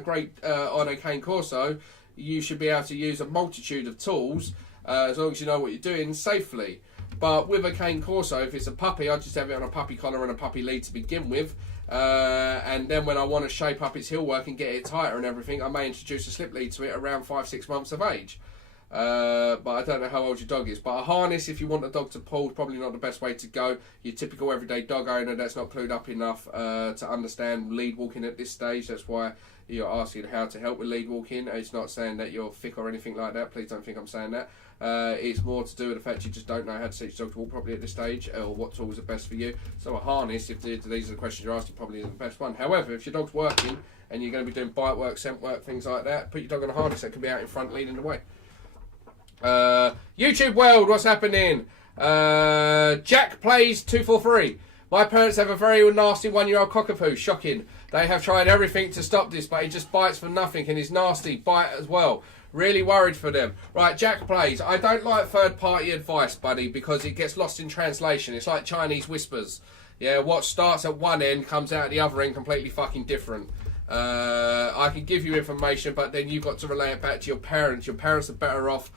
a cane corso, you should be able to use a multitude of tools as long as you know what you're doing safely. But with a cane corso, if it's a puppy, I just have it on a puppy collar and a puppy lead to begin with. And then when I want to shape up its heel work and get it tighter and everything, I may introduce a slip lead to it around 5-6 months of age. But I don't know how old your dog is. But a harness, if you want the dog to pull, is probably not the best way to go. Your typical everyday dog owner that's not clued up enough to understand lead walking at this stage. That's why you're asking how to help with lead walking. It's not saying that you're thick or anything like that. Please don't think I'm saying that. It's more to do with the fact you just don't know how to teach your dog to walk properly at this stage, or what tools are best for you. So a harness, if these are the questions you're asking, probably isn't the best one. However, if your dog's working and you're going to be doing bite work, scent work, things like that, put your dog on a harness that can be out in front leading the way. YouTube world, what's happening? Jack plays 243. My parents have a very nasty 1-year-old cockapoo. Shocking. They have tried everything to stop this, but he just bites for nothing, and he's nasty. Bite as well. Really worried for them. Right, Jack plays. I don't like third-party advice, buddy, because it gets lost in translation. It's like Chinese whispers. Yeah, what starts at one end comes out at the other end completely fucking different. I can give you information, but then you've got to relay it back to your parents. Your parents are better off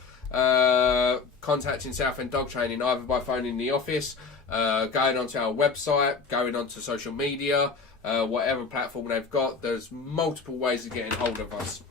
contacting Southend Dog Training, either by phoning the office, going onto our website, going onto social media, whatever platform they've got. There's multiple ways of getting hold of us.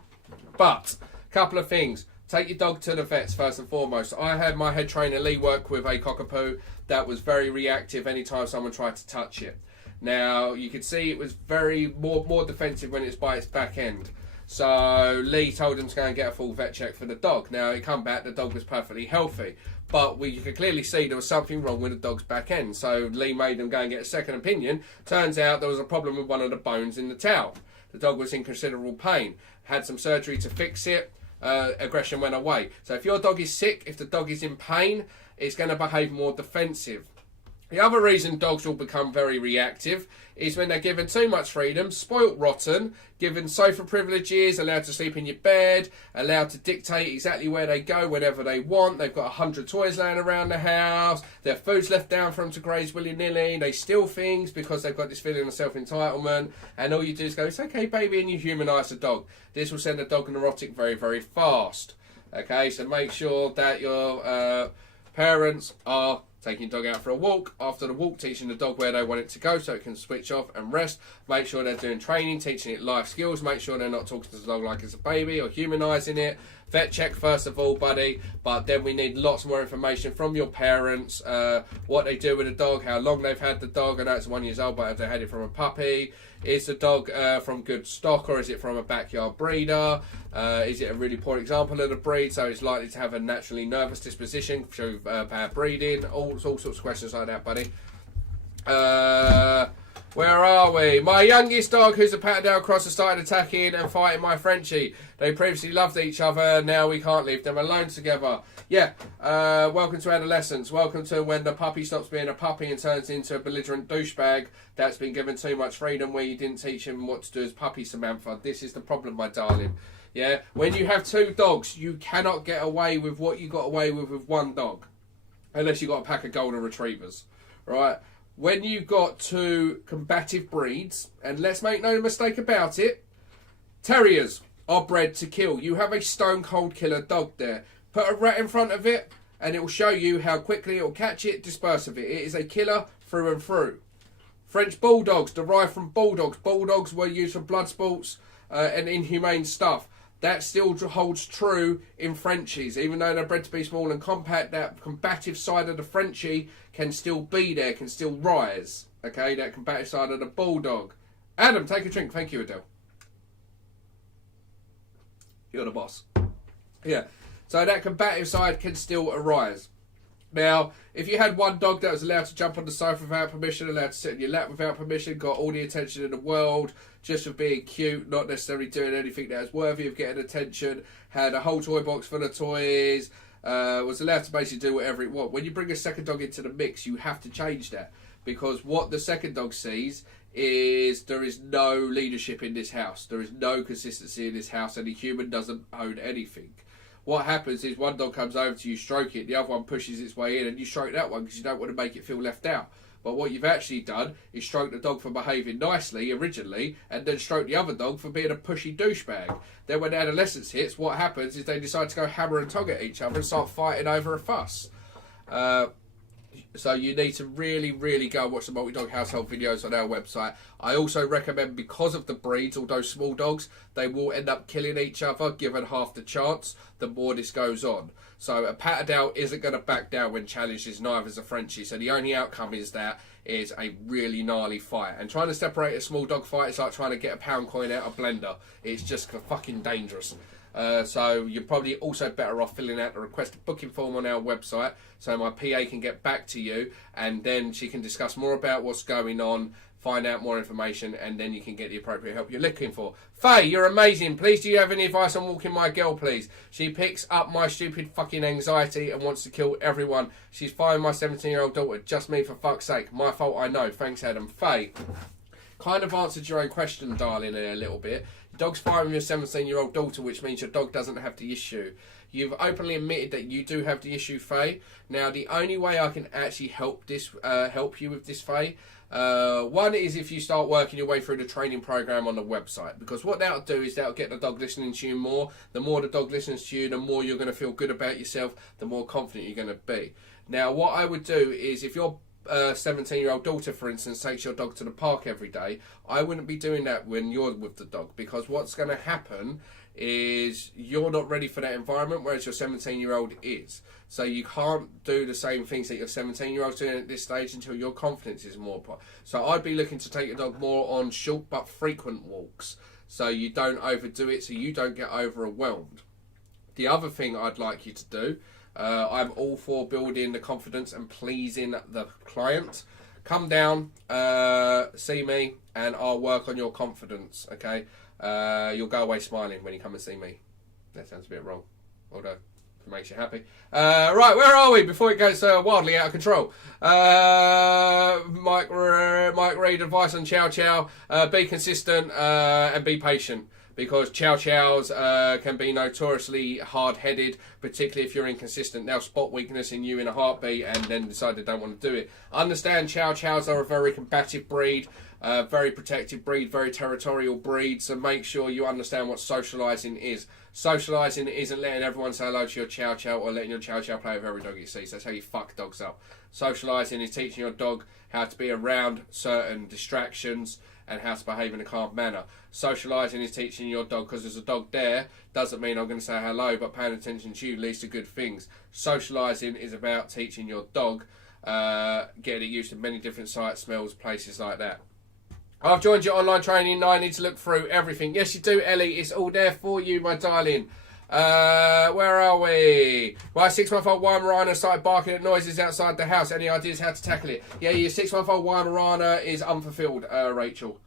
But couple of things. Take your dog to the vets first and foremost. I had my head trainer Lee work with a cockapoo that was very reactive anytime someone tried to touch it. Now you could see it was very more defensive when it's by its back end. So Lee told him to go and get a full vet check for the dog. Now it come back, the dog was perfectly healthy, but you could clearly see there was something wrong with the dog's back end. So Lee made them go and get a second opinion. Turns out there was a problem with one of the bones in the towel. The dog was in considerable pain. Had some surgery to fix it. Aggression went away. So if your dog is sick, if the dog is in pain, it's going to behave more defensive. The other reason dogs will become very reactive is when they're given too much freedom, spoilt rotten, given sofa privileges, allowed to sleep in your bed, allowed to dictate exactly where they go whenever they want. They've got 100 toys laying around the house. Their food's left down for them to graze willy-nilly. They steal things because they've got this feeling of self-entitlement. And all you do is go, it's okay, baby, and you humanise the dog. This will send the dog neurotic very, very fast. Okay, so make sure that your parents are taking the dog out for a walk. After the walk, teaching the dog where they want it to go so it can switch off and rest. Make sure they're doing training, teaching it life skills. Make sure they're not talking to the dog like it's a baby or humanising it. Vet check first of all, buddy. But then we need lots more information from your parents. What they do with the dog, how long they've had the dog. I know it's 1 year old, but have they had it from a puppy? Is the dog from good stock or is it from a backyard breeder? Is it a really poor example of the breed, so it's likely to have a naturally nervous disposition through bad breeding? All sorts of questions like that, buddy. Where are we? My youngest dog, who's a Patterdale Cross, has started attacking and fighting my Frenchie. They previously loved each other, now we can't leave them alone together. Yeah, welcome to adolescence. Welcome to when the puppy stops being a puppy and turns into a belligerent douchebag that's been given too much freedom where you didn't teach him what to do as puppy, Samantha. This is the problem, my darling. Yeah, when you have two dogs, you cannot get away with what you got away with one dog. Unless you got a pack of golden retrievers, right? When you got two combative breeds, and let's make no mistake about it, terriers are bred to kill. You have a stone cold killer dog there. Put a rat in front of it, and it will show you how quickly it will catch it, disperse of it. It is a killer through and through. French bulldogs derived from bulldogs. Bulldogs were used for blood sports and inhumane stuff. That still holds true in Frenchies. Even though they're bred to be small and compact, that combative side of the Frenchie can still be there, can still rise. Okay, that combative side of the bulldog. Adam, take a drink. Thank you, Adele. You're the boss. Yeah. So that combative side can still arise. Now, if you had one dog that was allowed to jump on the sofa without permission, allowed to sit in your lap without permission, got all the attention in the world just for being cute, not necessarily doing anything that was worthy of getting attention, had a whole toy box full of toys, was allowed to basically do whatever it wanted. When you bring a second dog into the mix, you have to change that. Because what the second dog sees is there is no leadership in this house. There is no consistency in this house, and the human doesn't own anything. What happens is one dog comes over to you, stroke it, the other one pushes its way in, and you stroke that one because you don't want to make it feel left out. But what you've actually done is stroke the dog for behaving nicely originally, and then stroke the other dog for being a pushy douchebag. Then when adolescence hits, what happens is they decide to go hammer and tog at each other and start fighting over a fuss. So you need to really, really go and watch the multi-dog household videos on our website. I also recommend, because of the breeds, although small dogs, they will end up killing each other given half the chance the more this goes on. So a Patterdale isn't going to back down when challenged, is neither is a Frenchie. So the only outcome is that is a really gnarly fight. And trying to separate a small dog fight is like trying to get a pound coin out of a blender. It's just fucking dangerous. So you're probably also better off filling out the request booking form on our website so my PA can get back to you, and then she can discuss more about what's going on, find out more information, and then you can get the appropriate help you're looking for. Faye, you're amazing. Please, do you have any advice on walking my girl, please? She picks up my stupid fucking anxiety and wants to kill everyone. She's firing my 17-year-old daughter. Just me, for fuck's sake. My fault, I know. Thanks, Adam. Faye, kind of answered your own question, darling, a little bit. Your dog's firing your 17-year-old daughter, which means your dog doesn't have the issue. You've openly admitted that you do have the issue, Faye. Now, the only way I can actually help you with this, Faye, one is if you start working your way through the training program on the website, because what that'll do is that'll get the dog listening to you more. The more the dog listens to you, the more you're going to feel good about yourself, the more confident you're going to be. Now, what I would do is, if your 17-year-old daughter, for instance, takes your dog to the park every day, I wouldn't be doing that when you're with the dog, because what's going to happen is you're not ready for that environment, whereas your 17-year-old is. So you can't do the same things that your 17-year-old's doing at this stage until your confidence is more. So I'd be looking to take your dog more on short but frequent walks. so you don't overdo it, so you don't get overwhelmed. The other thing I'd like you to do, I'm all for building the confidence and pleasing the client. Come down, see me, and I'll work on your confidence, okay? You'll go away smiling when you come and see me. That sounds a bit wrong, although if it makes you happy. Right, where are we before it goes wildly out of control? Mike Reid, advice on chow chow. Be consistent and be patient. Because chow chows can be notoriously hard-headed, particularly if you're inconsistent. They'll spot weakness in you in a heartbeat and then decide they don't want to do it. Understand chow chows are a very combative breed, very protective breed, very territorial breed, so make sure you understand what socialising is. Socialising isn't letting everyone say hello to your chow chow or letting your chow chow play with every dog you see. So that's how you fuck dogs up. Socialising is teaching your dog how to be around certain distractions and how to behave in a calm manner. Socialising is teaching your dog, because there's a dog there, doesn't mean I'm going to say hello, but paying attention to you leads to good things. Socialising is about teaching your dog, getting it used to many different sights, smells, places like that. I've joined your online training, now I need to look through everything. Yes, you do, Ellie, it's all there for you, my darling. Where are we? My 6-month-old Weimaraner started barking at noises outside the house. Any ideas how to tackle it? Yeah, your 6-month-old Weimaraner is unfulfilled, Rachel.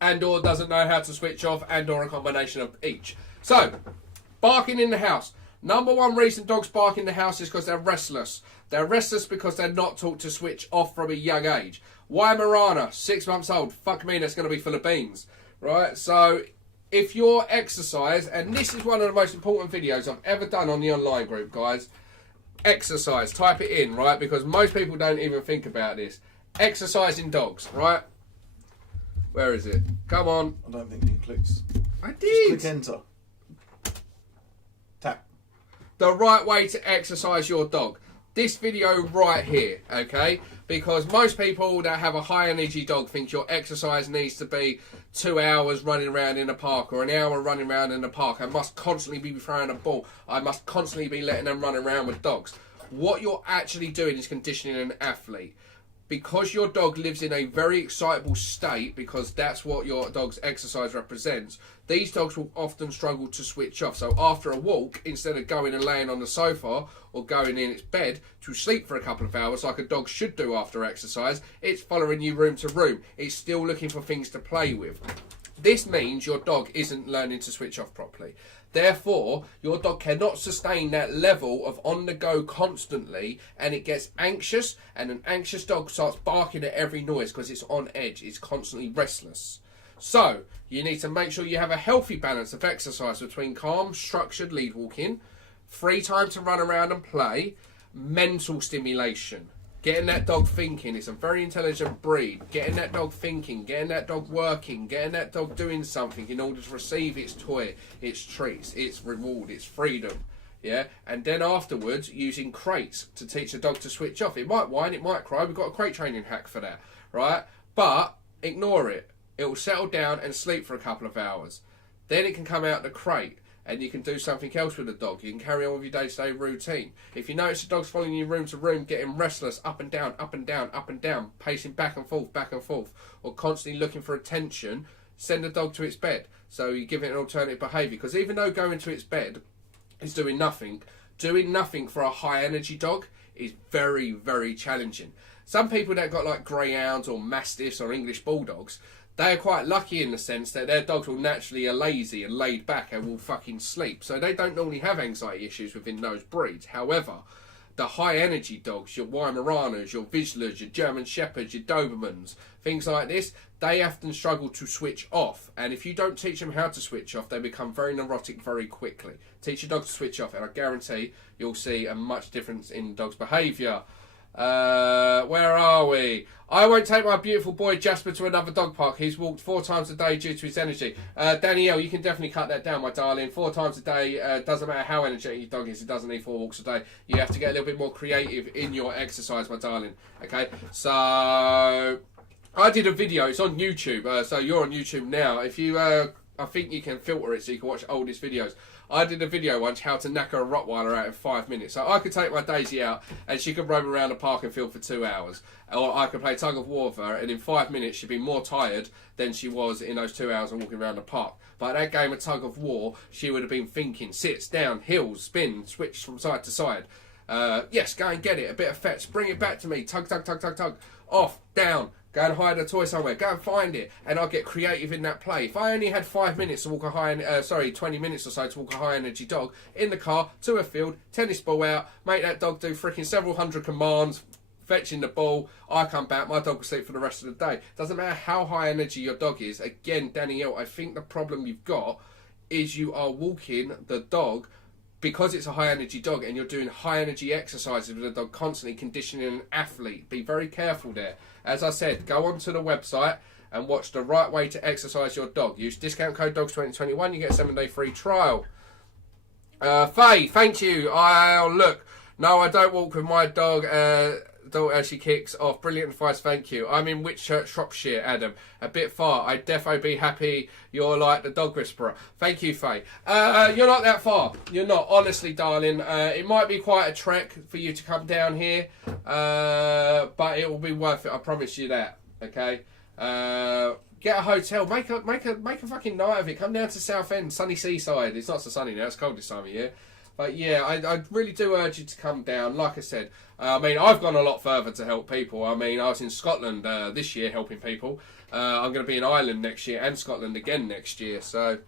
And/or doesn't know how to switch off, and/or a combination of each. So, barking in the house. Number one reason dogs bark in the house is because they're restless. They're restless because they're not taught to switch off from a young age. Weimaraner, 6 months old. Fuck me, that's going to be full of beans. Right? So, if your exercise, and this is one of the most important videos I've ever done on the online group, guys. Exercise, type it in, right? Because most people don't even think about this. Exercising dogs, right? Where is it? Come on. I don't think you clicked. I did. Just click enter. Tap. The right way to exercise your dog. This video right here, okay? Because most people that have a high energy dog think your exercise needs to be 2 hours running around in a park or an hour running around in a park. I must constantly be throwing a ball. I must constantly be letting them run around with dogs. What you're actually doing is conditioning an athlete. Because your dog lives in a very excitable state, because that's what your dog's exercise represents, these dogs will often struggle to switch off. So after a walk, instead of going and laying on the sofa or going in its bed to sleep for a couple of hours like a dog should do after exercise, it's following you room to room. It's still looking for things to play with. This means your dog isn't learning to switch off properly. Therefore, your dog cannot sustain that level of on the go constantly, and it gets anxious, and an anxious dog starts barking at every noise because it's on edge, it's constantly restless. So, you need to make sure you have a healthy balance of exercise between calm, structured lead walking, free time to run around and play, mental stimulation. Getting that dog thinking. It's a very intelligent breed. Getting that dog thinking, getting that dog working, getting that dog doing something in order to receive its toy, its treats, its reward, its freedom. Yeah, and then afterwards using crates to teach the dog to switch off. It might whine, it might cry. We've got a crate training hack for that, right? But ignore it. It will settle down and sleep for a couple of hours. Then it can come out the crate, and you can do something else with the dog. You can carry on with your day-to-day routine. If you notice the dog's following you room to room, getting restless, up and down, up and down, up and down, pacing back and forth, or constantly looking for attention, send the dog to its bed. So you give it an alternative behaviour. Because even though going to its bed is doing nothing for a high-energy dog is very, very challenging. Some people that got like greyhounds or mastiffs or English bulldogs, they are quite lucky in the sense that their dogs will naturally are lazy and laid back and will fucking sleep. So they don't normally have anxiety issues within those breeds. However, the high energy dogs, your Weimaraners, your Vizslas, your German Shepherds, your Dobermans, things like this, they often struggle to switch off. And if you don't teach them how to switch off, they become very neurotic very quickly. Teach your dog to switch off and I guarantee you'll see a much difference in the dog's behaviour. Where are we? I won't take my beautiful boy Jasper to another dog park. He's walked 4 times a day due to his energy. Danielle, you can definitely cut that down, my darling. 4 times a day, doesn't matter how energetic your dog is, it doesn't need 4 walks a day. You have to get a little bit more creative in your exercise, my darling. Okay, so I did a video, it's on YouTube, so you're on YouTube now. If you, I think you can filter it so you can watch oldest videos. I did a video once how to knacker a Rottweiler out in 5 minutes. So I could take my Daisy out and she could roam around the park and field for 2 hours. Or I could play tug of war with her, and in 5 minutes she'd be more tired than she was in those 2 hours of walking around the park. But that game of tug of war, she would have been thinking, sits, down, hills, spin, switch from side to side. Yes, go and get it. A bit of fetch. Bring it back to me. Tug, tug, tug, tug, tug. Off, down. Go and hide a toy somewhere. Go and find it. And I'll get creative in that play. If I only had 5 minutes to walk a 20 minutes or so to walk a high energy dog in the car to a field, tennis ball out, make that dog do freaking several hundred commands, fetching the ball, I come back, my dog will sleep for the rest of the day. Doesn't matter how high energy your dog is. Again, Danielle, I think the problem you've got is you are walking the dog because it's a high energy dog and you're doing high energy exercises with the dog, constantly conditioning an athlete. Be very careful there. As I said, go onto the website and watch the right way to exercise your dog. Use discount code DOGS2021, you get a 7-day free trial. Faye, thank you. Look, no, I don't walk with my dog as she kicks off. Brilliant advice, thank you. I'm in Whitchurch, Shropshire, Adam. A bit far. I'd defo be happy you're like the dog whisperer. Thank you, Faye. You're not that far. You're not, honestly, darling. It might be quite a trek for you to come down here, but it will be worth it. I promise you that. Okay. Get a hotel. Make a fucking night of it. Come down to Southend, sunny seaside. It's not so sunny now. It's cold this time of year. But yeah, I really do urge you to come down. Like I said, I mean, I've gone a lot further to help people. I mean, I was in Scotland this year helping people. I'm going to be in Ireland next year and Scotland again next year. So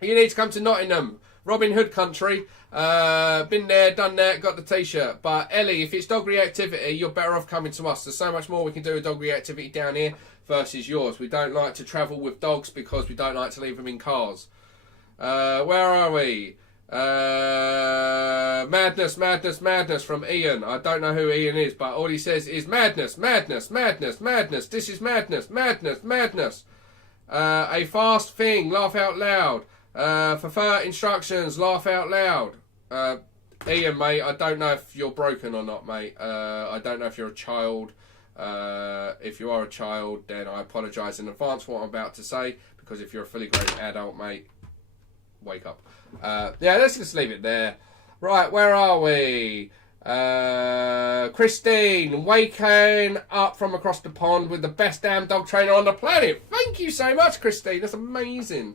you need to come to Nottingham, Robin Hood country. Been there, done that, got the t-shirt. But Ellie, if it's dog reactivity, you're better off coming to us. There's so much more we can do with dog reactivity down here versus yours. We don't like to travel with dogs because we don't like to leave them in cars. Where are we? Madness from Ian. I don't know who Ian is, but all he says is madness. This is madness. A fast thing, laugh out loud. For further instructions, laugh out loud. Ian, mate, I don't know if you're broken or not, mate. I don't know if you're a child. If you are a child, then I apologise in advance for what I'm about to say, because if you're a fully grown adult, mate, wake up. Yeah, let's just leave it there. Right, where are we? Christine, waking up from across the pond with the best damn dog trainer on the planet. Thank you so much, Christine. That's amazing.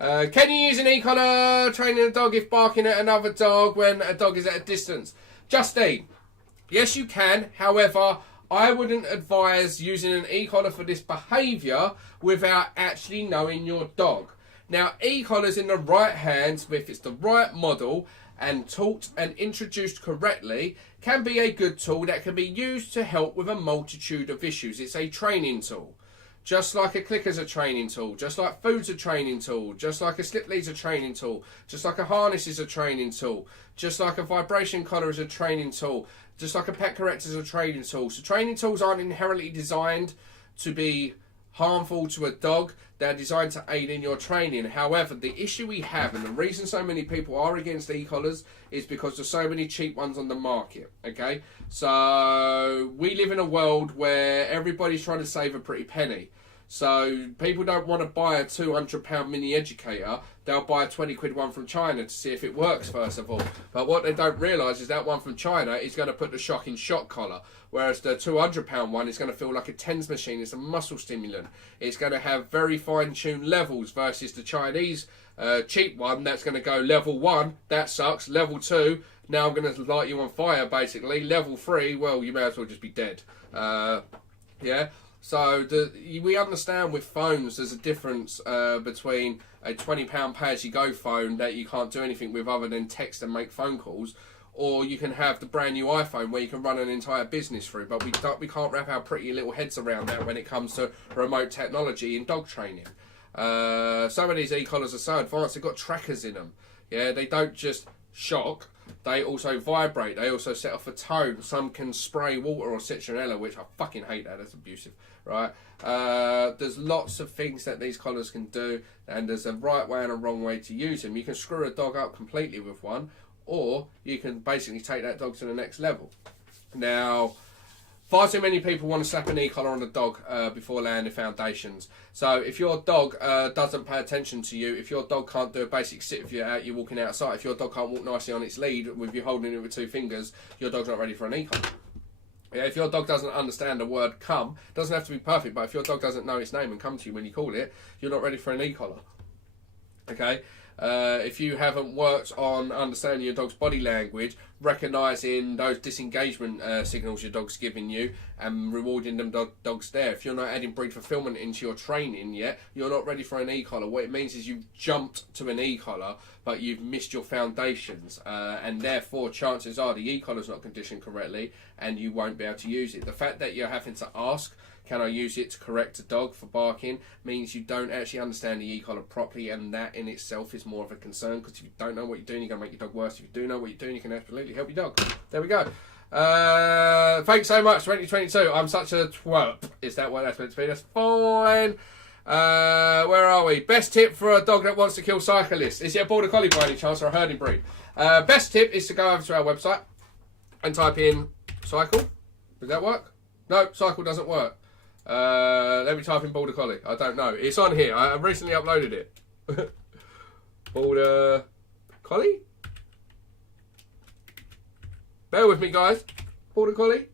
Can you use an e-collar training a dog if barking at another dog when a dog is at a distance? Justine, yes you can. However, I wouldn't advise using an e-collar for this behaviour without actually knowing your dog. Now, e-collars in the right hands, if it's the right model and taught and introduced correctly, can be a good tool that can be used to help with a multitude of issues. It's a training tool. Just like a clicker's a training tool, just like food's a training tool, just like a slip lead's a training tool, just like a harness is a training tool, just like a vibration collar is a training tool, just like a pet corrector is a training tool. So training tools aren't inherently designed to be harmful to a dog. They're designed to aid in your training. However, the issue we have, and the reason so many people are against e-collars, is because there's so many cheap ones on the market. Okay, so we live in a world where everybody's trying to save a pretty penny. So people don't want to buy a £200 mini educator. They'll buy a 20 quid one from China to see if it works first of all. But what they don't realise is that one from China is going to put the shock in shock collar. Whereas the £200 one is going to feel like a TENS machine. It's a muscle stimulant. It's going to have very fine-tuned levels versus the Chinese cheap one that's going to go level 1, that sucks. Level 2, now I'm going to light you on fire basically. Level 3, well, you may as well just be dead. Yeah. So we understand with phones there's a difference between a £20 pay-as-you-go phone that you can't do anything with other than text and make phone calls, or you can have the brand new iPhone where you can run an entire business through. But we can't wrap our pretty little heads around that when it comes to remote technology in dog training. Some of these e-collars are so advanced, they've got trackers in them. Yeah, they don't just shock. They also vibrate. They also set off a tone. Some can spray water or citronella, which I fucking hate that. That's abusive, right? There's lots of things that these collars can do, and there's a right way and a wrong way to use them. You can screw a dog up completely with one, or you can basically take that dog to the next level. Now, Far too many people want to slap an e-collar on a dog before laying the foundations. So if your dog doesn't pay attention to you, if your dog can't do a basic sit if you're walking outside, if your dog can't walk nicely on its lead with you holding it with 2 fingers, your dog's not ready for an e-collar. Yeah, if your dog doesn't understand the word come, doesn't have to be perfect, but if your dog doesn't know its name and come to you when you call it, you're not ready for an e-collar. Okay? If you haven't worked on understanding your dog's body language, recognising those disengagement signals your dog's giving you and rewarding them dogs there, if you're not adding breed fulfillment into your training yet, you're not ready for an e-collar. What it means is you've jumped to an e-collar, but you've missed your foundations, and therefore chances are the e-collar's not conditioned correctly and you won't be able to use it. The fact that you're having to ask, can I use it to correct a dog for barking, means you don't actually understand the e-collar properly, and that in itself is more of a concern, because if you don't know what you're doing, you're going to make your dog worse. If you do know what you're doing, you can absolutely help your dog. There we go. Thanks so much, 2022. I'm such a twerp. Is that what that's meant to be? That's fine. Where are we? Best tip for a dog that wants to kill cyclists. Is it a border collie by any chance, or a herding breed? Best tip is to go over to our website and type in cycle. Does that work? No, cycle doesn't work. Let me type in border collie. I don't know. It's on here. I recently uploaded it. Border collie? Bear with me, guys. Border collie?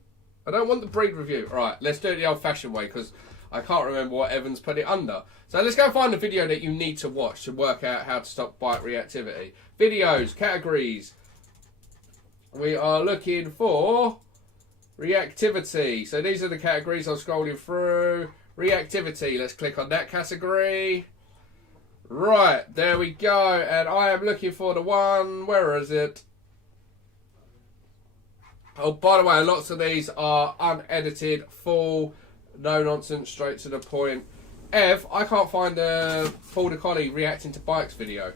I don't want the breed review. Alright, let's do it the old-fashioned way, because I can't remember what Evans put it under. So let's go find the video that you need to watch to work out how to stop bite reactivity. Videos, categories. We are looking for reactivity. So these are the categories I'm scrolling through. Reactivity. Let's click on that category. Right, there we go. And I am looking for the one. Where is it? Oh, by the way, lots of these are unedited, full, no nonsense, straight to the point. Ev, I can't find the border collie reacting to bikes video.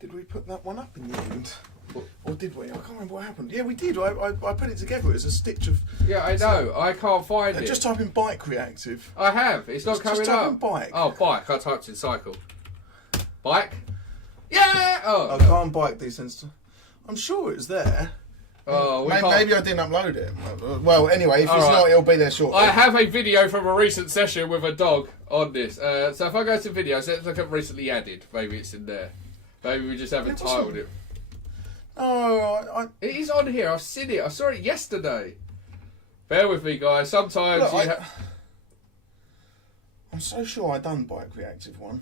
Did we put that one up in the end? Or did we? I can't remember what happened. Yeah, we did. I put it together. It was a stitch of... Yeah, I know. I can't find it. Just type in bike reactive. I have. It's not coming up. Just type in bike. Oh, bike. I typed in cycle. Bike? Yeah! Oh. I can't bike desensitization. I'm sure it's there. Oh, maybe I didn't upload it. Well, anyway, if it's not, it'll be there shortly. I have a video from a recent session with a dog on this. So if I go to videos, let's look at recently added. Maybe it's in there. Maybe we just haven't titled it. Oh, it is on here. I've seen it. I saw it yesterday. Bear with me, guys. Sometimes look, I'm so sure I done bike reactive one.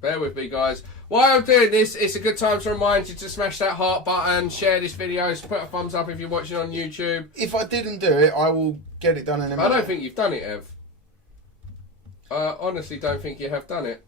Bear with me, guys. While I'm doing this, it's a good time to remind you to smash that heart button, share this video, put a thumbs up if you're watching on YouTube. If I didn't do it, I will get it done in a minute. I don't think you've done it, Ev. I honestly don't think you have done it.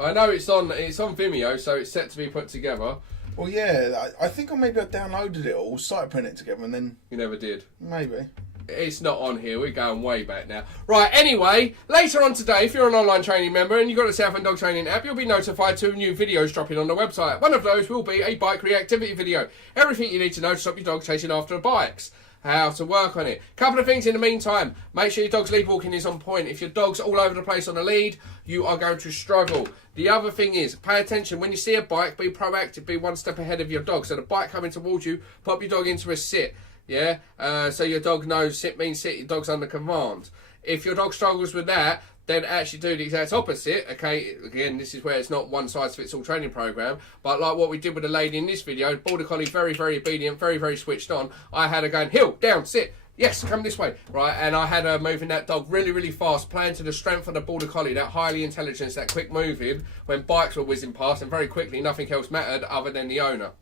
I know it's on Vimeo, so it's set to be put together. Well, yeah, I think I downloaded it all, started putting it together, and then... You never did. Maybe. It's not on here. We're going way back now. Right, anyway, later on today, if you're an online training member and you've got a Southend Dog Training app, you'll be notified 2 new videos dropping on the website. One of those will be a bike reactivity video. Everything you need to know to stop your dog chasing after the bikes. How to work on it. Couple of things in the meantime. Make sure your dog's lead walking is on point. If your dog's all over the place on the lead, you are going to struggle. The other thing is, pay attention. When you see a bike, be proactive. Be one step ahead of your dog. So the bike coming towards you, pop your dog into a sit. Yeah, so your dog knows sit means sit, your dog's under command. If your dog struggles with that, then actually do the exact opposite. Okay, again, this is where it's not one size fits all training program, but like what we did with the lady in this video, border collie, very, very obedient, very, very switched on. I had her going, heel, down, sit, yes, come this way, right? And I had her moving that dog really, really fast, playing to the strength of the border collie, that highly intelligence, that quick moving, when bikes were whizzing past, and very quickly, nothing else mattered other than the owner.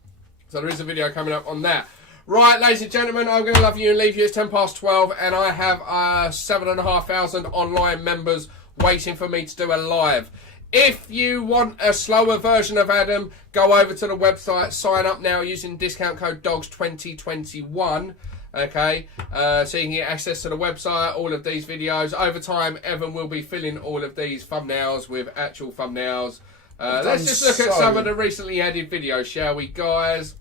So there is a video coming up on that. Right, ladies and gentlemen, I'm going to love you and leave you. It's 12:10, and I have 7,500 online members waiting for me to do a live. If you want a slower version of Adam, go over to the website, sign up now using discount code DOGS2021. Okay, so you can get access to the website, all of these videos. Over time, Evan will be filling all of these thumbnails with actual thumbnails. Let's just look at some of the recently added videos, shall we, guys?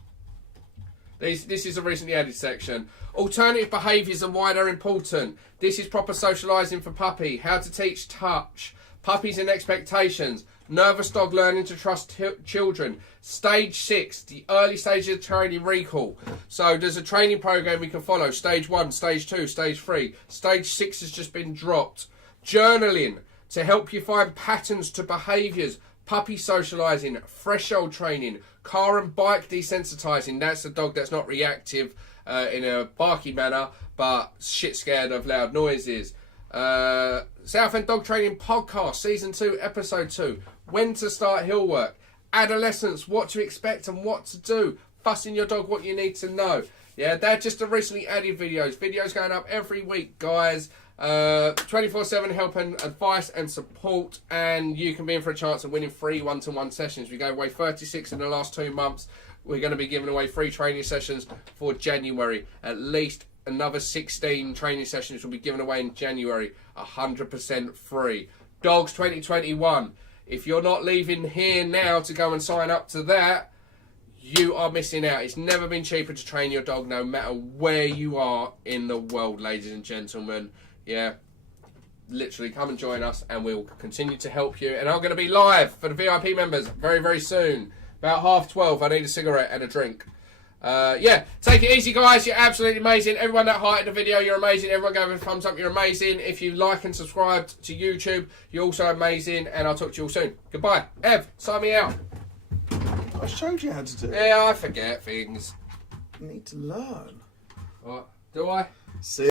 This is a recently added section. Alternative behaviours and why they're important. This is proper socialising for puppy. How to teach touch. Puppies and expectations. Nervous dog learning to trust children. Stage 6, the early stages of training recall. So there's a training program we can follow. Stage 1, Stage 2, Stage 3. Stage 6 has just been dropped. Journaling to help you find patterns to behaviours. Puppy socialising, threshold training, car and bike desensitising. That's a dog that's not reactive in a barky manner, but shit scared of loud noises. Southend Dog Training Podcast, Season 2, Episode 2. When to start hill work. Adolescence, what to expect and what to do. Fussing your dog, what you need to know. Yeah, they're just the recently added videos. Videos going up every week, guys. 24/7 help and advice and support, and you can be in for a chance of winning free one-to-one sessions. We gave away 36 in the last 2 months. We're going to be giving away free training sessions for January. At least another 16 training sessions will be given away in January, 100% free. Dogs 2021. If you're not leaving here now to go and sign up to that, you are missing out. It's never been cheaper to train your dog, no matter where you are in the world, ladies and gentlemen. Yeah, literally come and join us and we'll continue to help you. And I'm going to be live for the VIP members very, very soon. About 12:30. I need a cigarette and a drink. Yeah, take it easy, guys. You're absolutely amazing. Everyone that hearted the video, you're amazing. Everyone give a thumbs up, you're amazing. If you like and subscribe to YouTube, you're also amazing. And I'll talk to you all soon. Goodbye. Ev, sign me out. I showed you how to do it. Yeah, I forget things. You need to learn. What? Do I? See